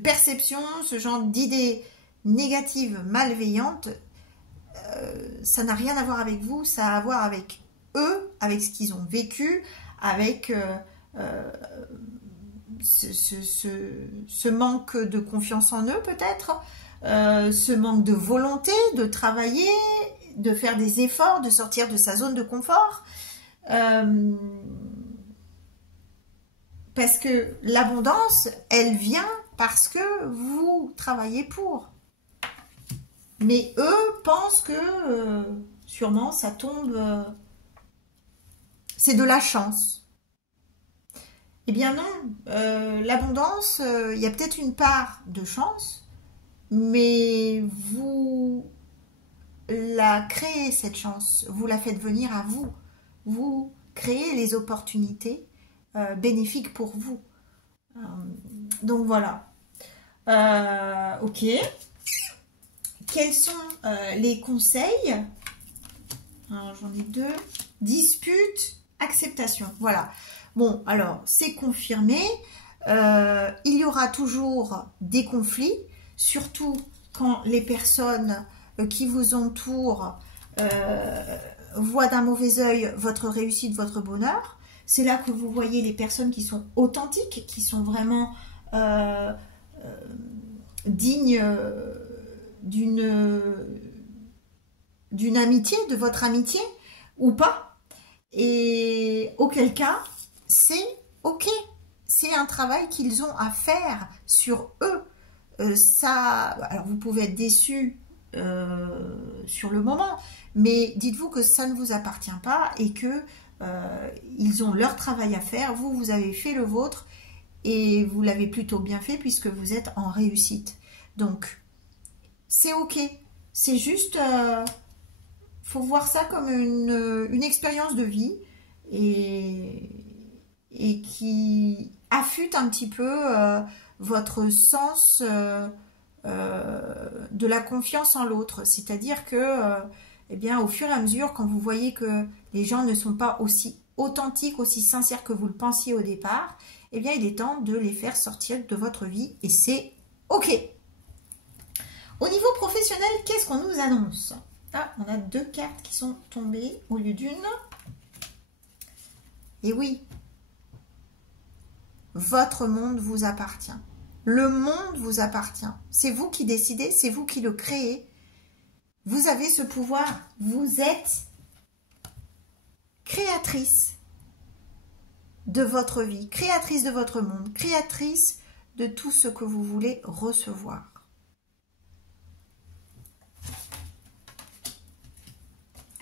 perception, ce genre d'idées négatives, malveillantes, ça n'a rien à voir avec vous, ça a à voir avec eux, avec ce qu'ils ont vécu, avec ce manque de confiance en eux peut-être, ce manque de volonté de travailler, de faire des efforts, de sortir de sa zone de confort. Parce que l'abondance, elle vient parce que vous travaillez pour. Mais eux pensent que sûrement ça tombe, c'est de la chance. Eh bien non, l'abondance, il y a peut-être une part de chance, mais vous la créez cette chance, vous la faites venir à vous. Vous créez les opportunités bénéfiques pour vous. Donc voilà. Ok. Quels sont les conseils? J'en ai deux. Dispute, acceptation. Voilà. Bon, alors, c'est confirmé. Il y aura toujours des conflits, surtout quand les personnes qui vous entourent voient d'un mauvais œil votre réussite, votre bonheur. C'est là que vous voyez les personnes qui sont authentiques, qui sont vraiment dignes d'une amitié, de votre amitié, ou pas. Et auquel cas, c'est ok. C'est un travail qu'ils ont à faire sur eux. alors vous pouvez être déçu sur le moment, mais dites-vous que ça ne vous appartient pas et que ils ont leur travail à faire, vous avez fait le vôtre et vous l'avez plutôt bien fait puisque vous êtes en réussite. Donc, c'est ok. C'est juste, faut voir ça comme une expérience de vie et qui affûte un petit peu votre sens de la confiance en l'autre. C'est-à-dire que, eh bien, au fur et à mesure, quand vous voyez que les gens ne sont pas aussi authentiques, aussi sincères que vous le pensiez au départ, eh bien, il est temps de les faire sortir de votre vie et c'est ok. Au niveau professionnel, qu'est-ce qu'on nous annonce? Ah, on a 2 cartes qui sont tombées au lieu d'une. Et oui, votre monde vous appartient. Le monde vous appartient. C'est vous qui décidez, c'est vous qui le créez. Vous avez ce pouvoir. Vous êtes créatrice de votre vie, créatrice de votre monde, créatrice de tout ce que vous voulez recevoir.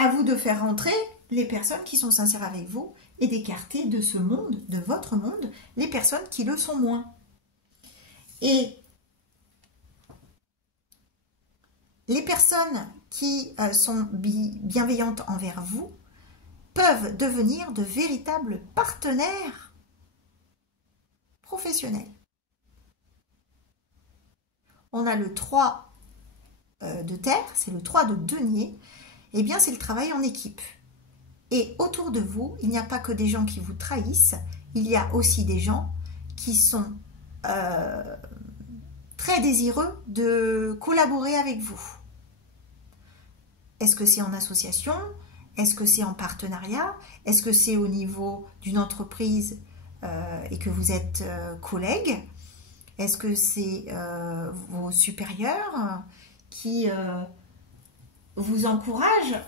À vous de faire rentrer les personnes qui sont sincères avec vous et d'écarter de ce monde, de votre monde, les personnes qui le sont moins. Et les personnes qui sont bienveillantes envers vous peuvent devenir de véritables partenaires professionnels. On a le 3 de terre, c'est le 3 de denier. Eh bien, c'est le travail en équipe. Et autour de vous, il n'y a pas que des gens qui vous trahissent, il y a aussi des gens qui sont très désireux de collaborer avec vous. Est-ce que c'est en association? Est-ce que c'est en partenariat? Est-ce que c'est au niveau d'une entreprise et que vous êtes collègue? Est-ce que c'est vos supérieurs qui vous encouragent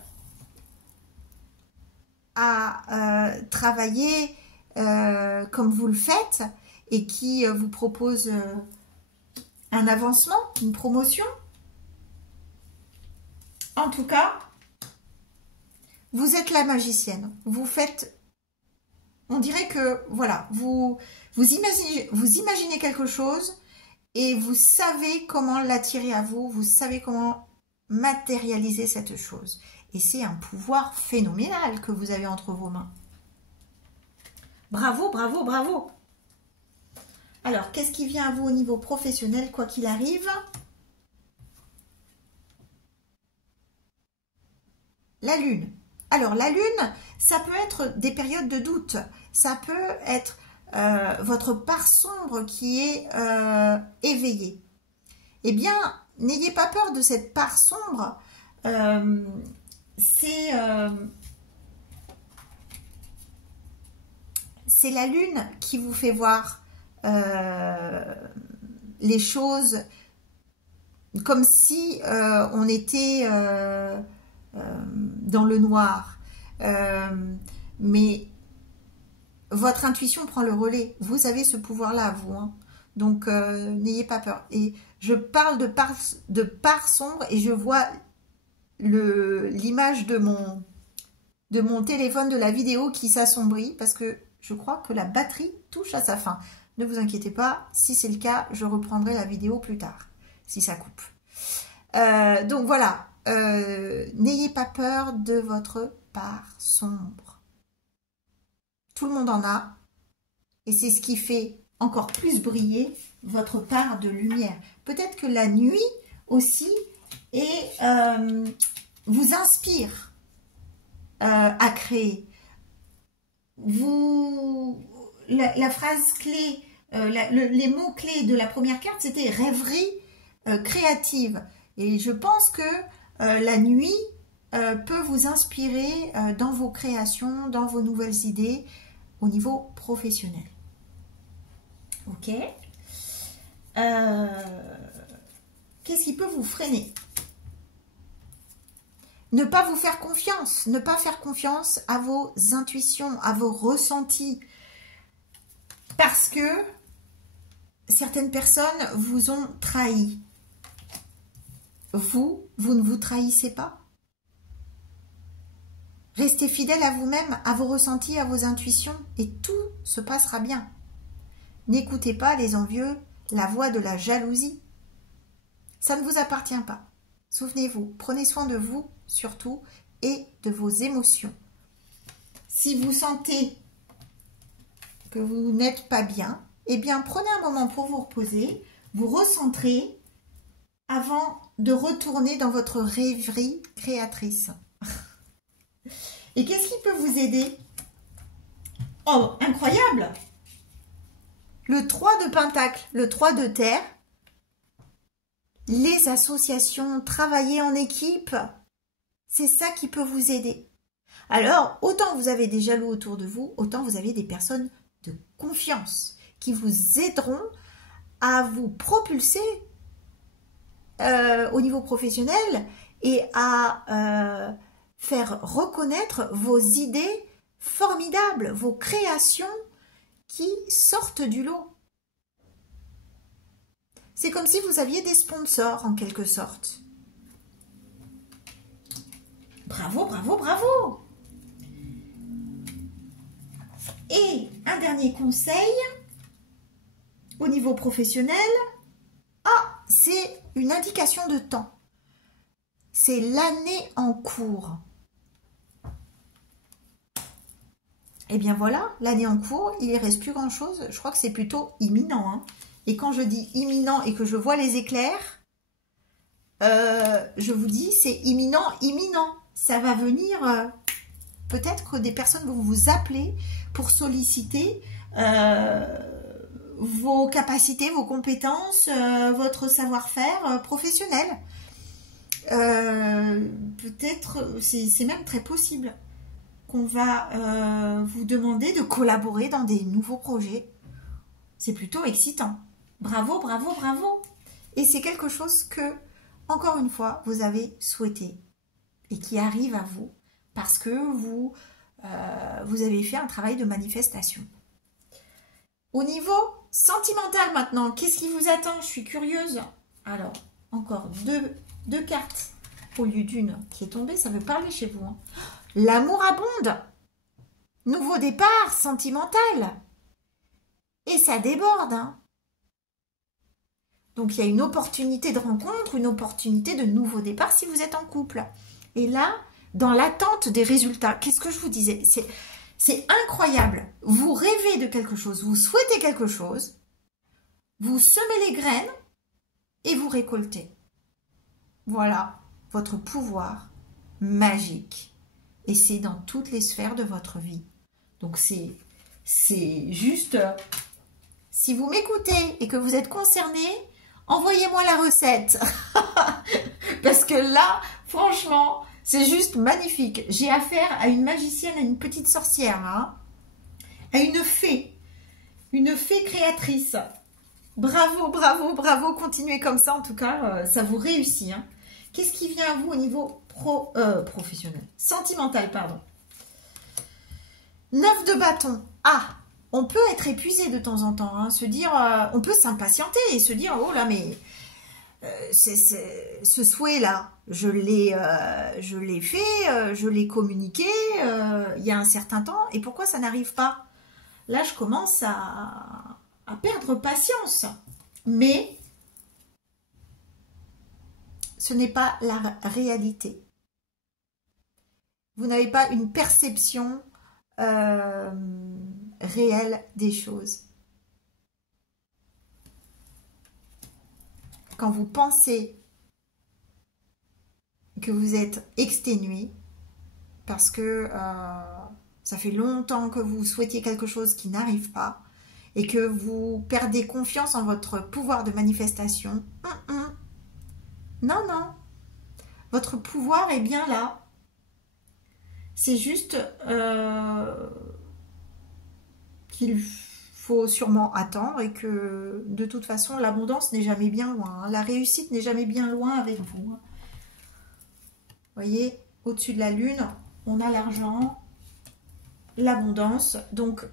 à travailler comme vous le faites et qui vous proposent un avancement, une promotion? En tout cas, vous êtes la magicienne. Vous faites, on dirait que, voilà, vous imaginez quelque chose et vous savez comment l'attirer à vous, vous savez comment matérialiser cette chose. Et c'est un pouvoir phénoménal que vous avez entre vos mains. Bravo, bravo, bravo! Alors, qu'est-ce qui vient à vous au niveau professionnel, quoi qu'il arrive? La Lune. Alors, la Lune, ça peut être des périodes de doute. Ça peut être votre part sombre qui est éveillée. Eh bien, n'ayez pas peur de cette part sombre. C'est la Lune qui vous fait voir les choses comme si on était dans le noir. Mais votre intuition prend le relais. Vous avez ce pouvoir-là, vous. Hein. Donc, n'ayez pas peur. Et je parle de part sombre et je vois l'image de mon téléphone, de la vidéo qui s'assombrit parce que je crois que la batterie touche à sa fin. Ne vous inquiétez pas, si c'est le cas, je reprendrai la vidéo plus tard, si ça coupe. Donc voilà, n'ayez pas peur de votre part sombre. Tout le monde en a, et c'est ce qui fait encore plus briller votre part de lumière. Peut-être que la nuit aussi vous inspire à créer. La phrase clé, les mots clés de la première carte, c'était rêverie créative. Et je pense que la nuit peut vous inspirer dans vos créations, dans vos nouvelles idées au niveau professionnel. Ok. Qu'est-ce qui peut vous freiner? Ne pas vous faire confiance, ne pas faire confiance à vos intuitions, à vos ressentis. Parce que certaines personnes vous ont trahi. Vous ne vous trahissez pas? Restez fidèle à vous-même, à vos ressentis, à vos intuitions, et tout se passera bien. N'écoutez pas les envieux, la voix de la jalousie. Ça ne vous appartient pas. Souvenez-vous, prenez soin de vous, surtout, et de vos émotions. Si vous sentez que vous n'êtes pas bien, eh bien, prenez un moment pour vous reposer, vous recentrer avant de retourner dans votre rêverie créatrice. Et qu'est-ce qui peut vous aider? Oh, incroyable! Le 3 de Pentacle, le 3 de Terre, les associations, travailler en équipe, c'est ça qui peut vous aider. Alors, autant vous avez des jaloux autour de vous, autant vous avez des personnes de confiance qui vous aideront à vous propulser au niveau professionnel et à faire reconnaître vos idées formidables, vos créations qui sortent du lot. C'est comme si vous aviez des sponsors en quelque sorte. Bravo, bravo, bravo! Et un dernier conseil au niveau professionnel. Ah, c'est une indication de temps. C'est l'année en cours. Et bien voilà, l'année en cours, il ne reste plus grand-chose. Je crois que c'est plutôt imminent. Hein. Et quand je dis imminent et que je vois les éclairs, je vous dis, c'est imminent, imminent. Ça va venir... peut-être que des personnes vont vous appeler pour solliciter vos capacités, vos compétences, votre savoir-faire professionnel. Peut-être, c'est même très possible qu'on va vous demander de collaborer dans des nouveaux projets. C'est plutôt excitant. Bravo, bravo, bravo. Et c'est quelque chose que, encore une fois, vous avez souhaité et qui arrive à vous parce que vous avez fait un travail de manifestation. Au niveau sentimental maintenant, qu'est-ce qui vous attend? Je suis curieuse. Alors, encore deux cartes au lieu d'une qui est tombée, ça veut parler chez vous. Hein. L'amour abonde. Nouveau départ sentimental. Et ça déborde. Hein. Donc, il y a une opportunité de rencontre, une opportunité de nouveau départ si vous êtes en couple. Et là, dans l'attente des résultats, qu'est-ce que je vous disais? C'est incroyable. Vous rêvez de quelque chose, vous souhaitez quelque chose, vous semez les graines et vous récoltez. Voilà votre pouvoir magique. Et c'est dans toutes les sphères de votre vie. Donc c'est juste... si vous m'écoutez et que vous êtes concerné, envoyez-moi la recette. Parce que là, franchement... c'est juste magnifique. J'ai affaire à une magicienne, à une petite sorcière, hein, à une fée créatrice. Bravo, bravo, bravo. Continuez comme ça, en tout cas, ça vous réussit. Hein. Qu'est-ce qui vient à vous au niveau professionnel? Sentimental, pardon. 9 de bâton. Ah, on peut être épuisé de temps en temps, hein, se dire, on peut s'impatienter et se dire, oh là, mais... ce souhait-là, je l'ai fait, je l'ai communiqué il y a un certain temps, et pourquoi ça n'arrive pas? Là, je commence à perdre patience. Mais ce n'est pas la réalité. Vous n'avez pas une perception réelle des choses. Quand vous pensez que vous êtes exténué parce que ça fait longtemps que vous souhaitiez quelque chose qui n'arrive pas et que vous perdez confiance en votre pouvoir de manifestation, non, non, votre pouvoir est bien là. C'est juste qu'il faut sûrement attendre et que de toute façon l'abondance n'est jamais bien loin, hein. La réussite n'est jamais bien loin avec vous. Vous voyez, au-dessus de la lune, on a l'argent, l'abondance. Donc,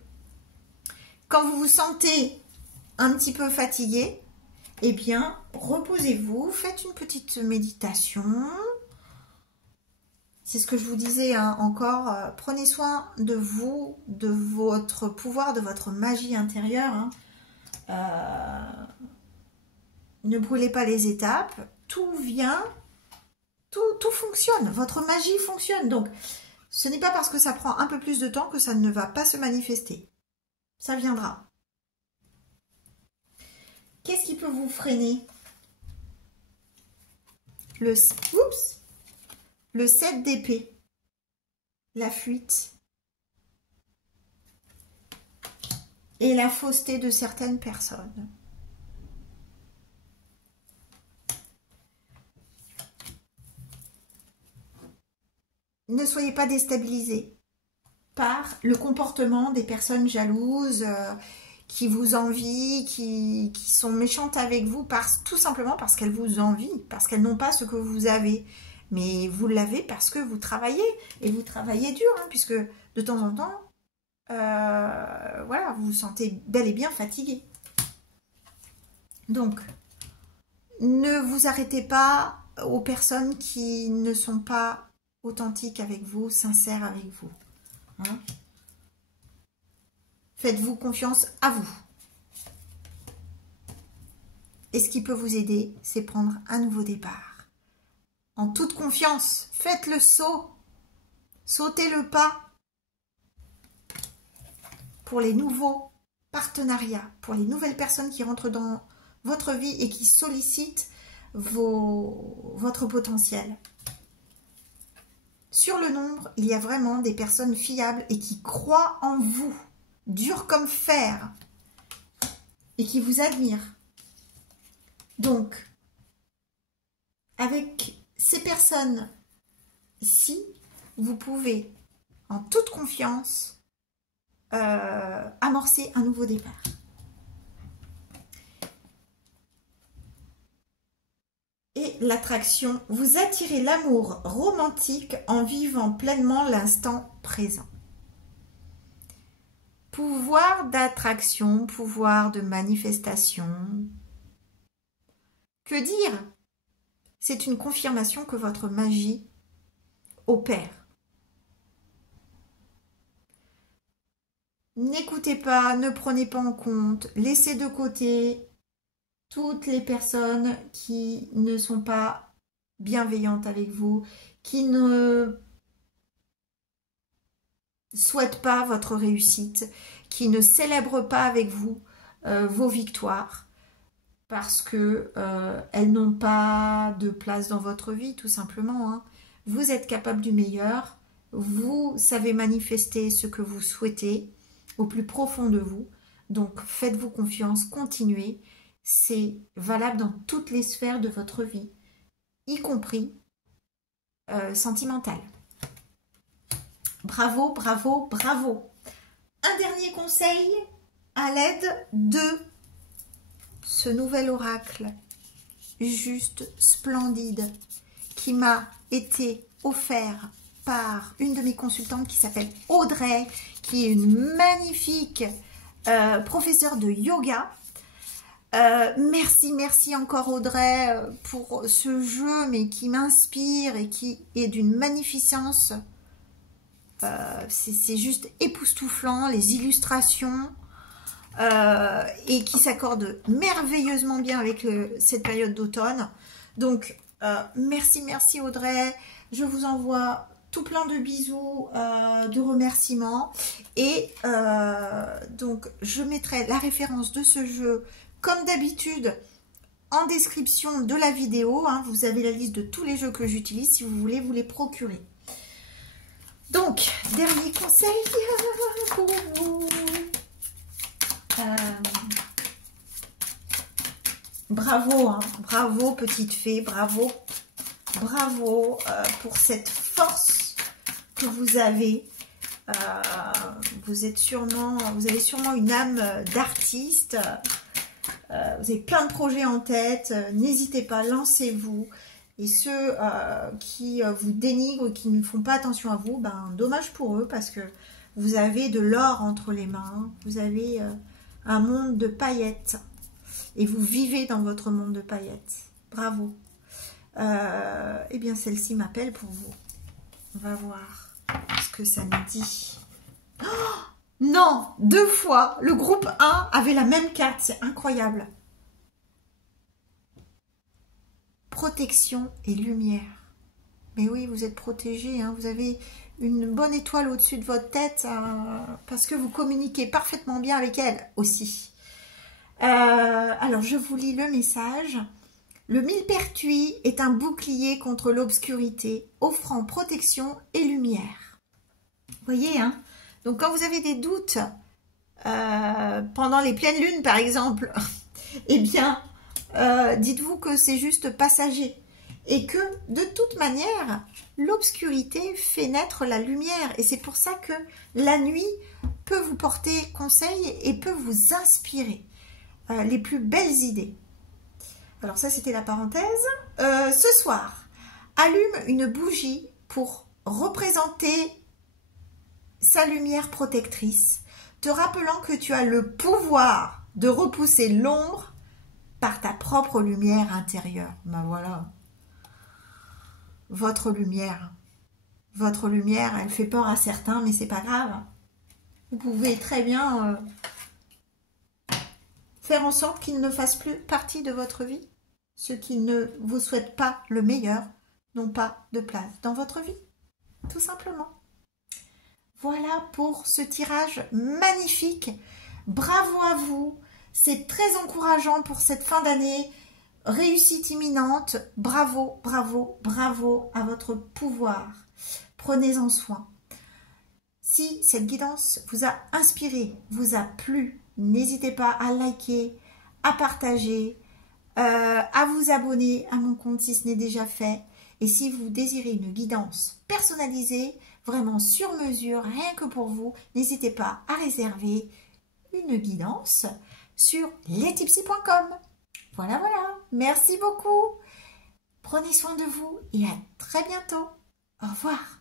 quand vous vous sentez un petit peu fatigué, eh bien, reposez-vous, faites une petite méditation. C'est ce que je vous disais hein, encore, prenez soin de vous, de votre pouvoir, de votre magie intérieure. Hein. Ne brûlez pas les étapes, tout vient, tout fonctionne, votre magie fonctionne. Donc, ce n'est pas parce que ça prend un peu plus de temps que ça ne va pas se manifester. Ça viendra. Qu'est-ce qui peut vous freiner? Le 7 d'épée, la fuite et la fausseté de certaines personnes. Ne soyez pas déstabilisés par le comportement des personnes jalouses qui vous envient, qui sont méchantes avec vous tout simplement parce qu'elles vous envient, parce qu'elles n'ont pas ce que vous avez. Mais vous l'avez parce que vous travaillez, et vous travaillez dur, hein, puisque de temps en temps, voilà, vous vous sentez bel et bien fatigué. Donc, ne vous arrêtez pas aux personnes qui ne sont pas authentiques avec vous, sincères avec vous. Hein. Faites-vous confiance à vous. Et ce qui peut vous aider, c'est prendre un nouveau départ. En toute confiance, faites le saut. Sautez le pas pour les nouveaux partenariats, pour les nouvelles personnes qui rentrent dans votre vie et qui sollicitent votre potentiel. Sur le nombre, il y a vraiment des personnes fiables et qui croient en vous, dures comme fer, et qui vous admirent. Donc, avec ces personnes-ci, vous pouvez, en toute confiance, amorcer un nouveau départ. Et l'attraction, vous attirez l'amour romantique en vivant pleinement l'instant présent. Pouvoir d'attraction, pouvoir de manifestation. Que dire? C'est une confirmation que votre magie opère. N'écoutez pas, ne prenez pas en compte, laissez de côté toutes les personnes qui ne sont pas bienveillantes avec vous, qui ne souhaitent pas votre réussite, qui ne célèbrent pas avec vous vos victoires, parce que elles n'ont pas de place dans votre vie, tout simplement. Hein. Vous êtes capable du meilleur, vous savez manifester ce que vous souhaitez au plus profond de vous, donc faites-vous confiance, continuez. C'est valable dans toutes les sphères de votre vie, y compris sentimentale. Bravo, bravo, bravo. Un dernier conseil à l'aide de ce nouvel oracle juste splendide qui m'a été offert par une de mes consultantes qui s'appelle Audrey, qui est une magnifique professeure de yoga. Merci encore Audrey pour ce jeu, mais qui m'inspire et qui est d'une magnificence. C'est juste époustouflant, les illustrations, et qui s'accorde merveilleusement bien avec cette période d'automne. Donc, merci Audrey. Je vous envoie tout plein de bisous, de remerciements. Et donc, je mettrai la référence de ce jeu comme d'habitude en description de la vidéo. Hein. Vous avez la liste de tous les jeux que j'utilise si vous voulez vous les procurer. Donc, dernier conseil pour vous. Bravo, hein, bravo petite fée, bravo pour cette force que vous avez. Vous avez sûrement une âme d'artiste. Vous avez plein de projets en tête. N'hésitez pas, lancez-vous. Et ceux qui vous dénigrent, qui ne font pas attention à vous, ben dommage pour eux parce que vous avez de l'or entre les mains. Vous avez un monde de paillettes. Et vous vivez dans votre monde de paillettes. Bravo. Eh bien, celle-ci m'appelle pour vous. On va voir ce que ça nous dit. Oh, non, 2 fois. Le groupe 1 avait la même carte. C'est incroyable. Protection et lumière. Mais oui, vous êtes protégé. Hein. Vous avez une bonne étoile au-dessus de votre tête parce que vous communiquez parfaitement bien avec elle aussi. Alors, je vous lis le message. Le millepertuis est un bouclier contre l'obscurité, offrant protection et lumière. Vous voyez, hein? Donc, quand vous avez des doutes, pendant les pleines lunes, par exemple, eh bien, dites-vous que c'est juste passager. Et que, de toute manière, l'obscurité fait naître la lumière. Et c'est pour ça que la nuit peut vous porter conseil et peut vous inspirer les plus belles idées. Alors ça, c'était la parenthèse. Ce soir, allume une bougie pour représenter sa lumière protectrice, te rappelant que tu as le pouvoir de repousser l'ombre par ta propre lumière intérieure. Ben voilà. Votre lumière, elle fait peur à certains, mais c'est pas grave. Vous pouvez très bien faire en sorte qu'ils ne fassent plus partie de votre vie. Ceux qui ne vous souhaitent pas le meilleur n'ont pas de place dans votre vie, tout simplement. Voilà pour ce tirage magnifique. Bravo à vous. C'est très encourageant pour cette fin d'année. Réussite imminente, bravo, bravo, bravo à votre pouvoir. Prenez-en soin. Si cette guidance vous a inspiré, vous a plu, n'hésitez pas à liker, à partager, à vous abonner à mon compte si ce n'est déjà fait. Et si vous désirez une guidance personnalisée, vraiment sur mesure, rien que pour vous, n'hésitez pas à réserver une guidance sur lestipsy.com. Voilà, voilà. Merci beaucoup. Prenez soin de vous et à très bientôt. Au revoir.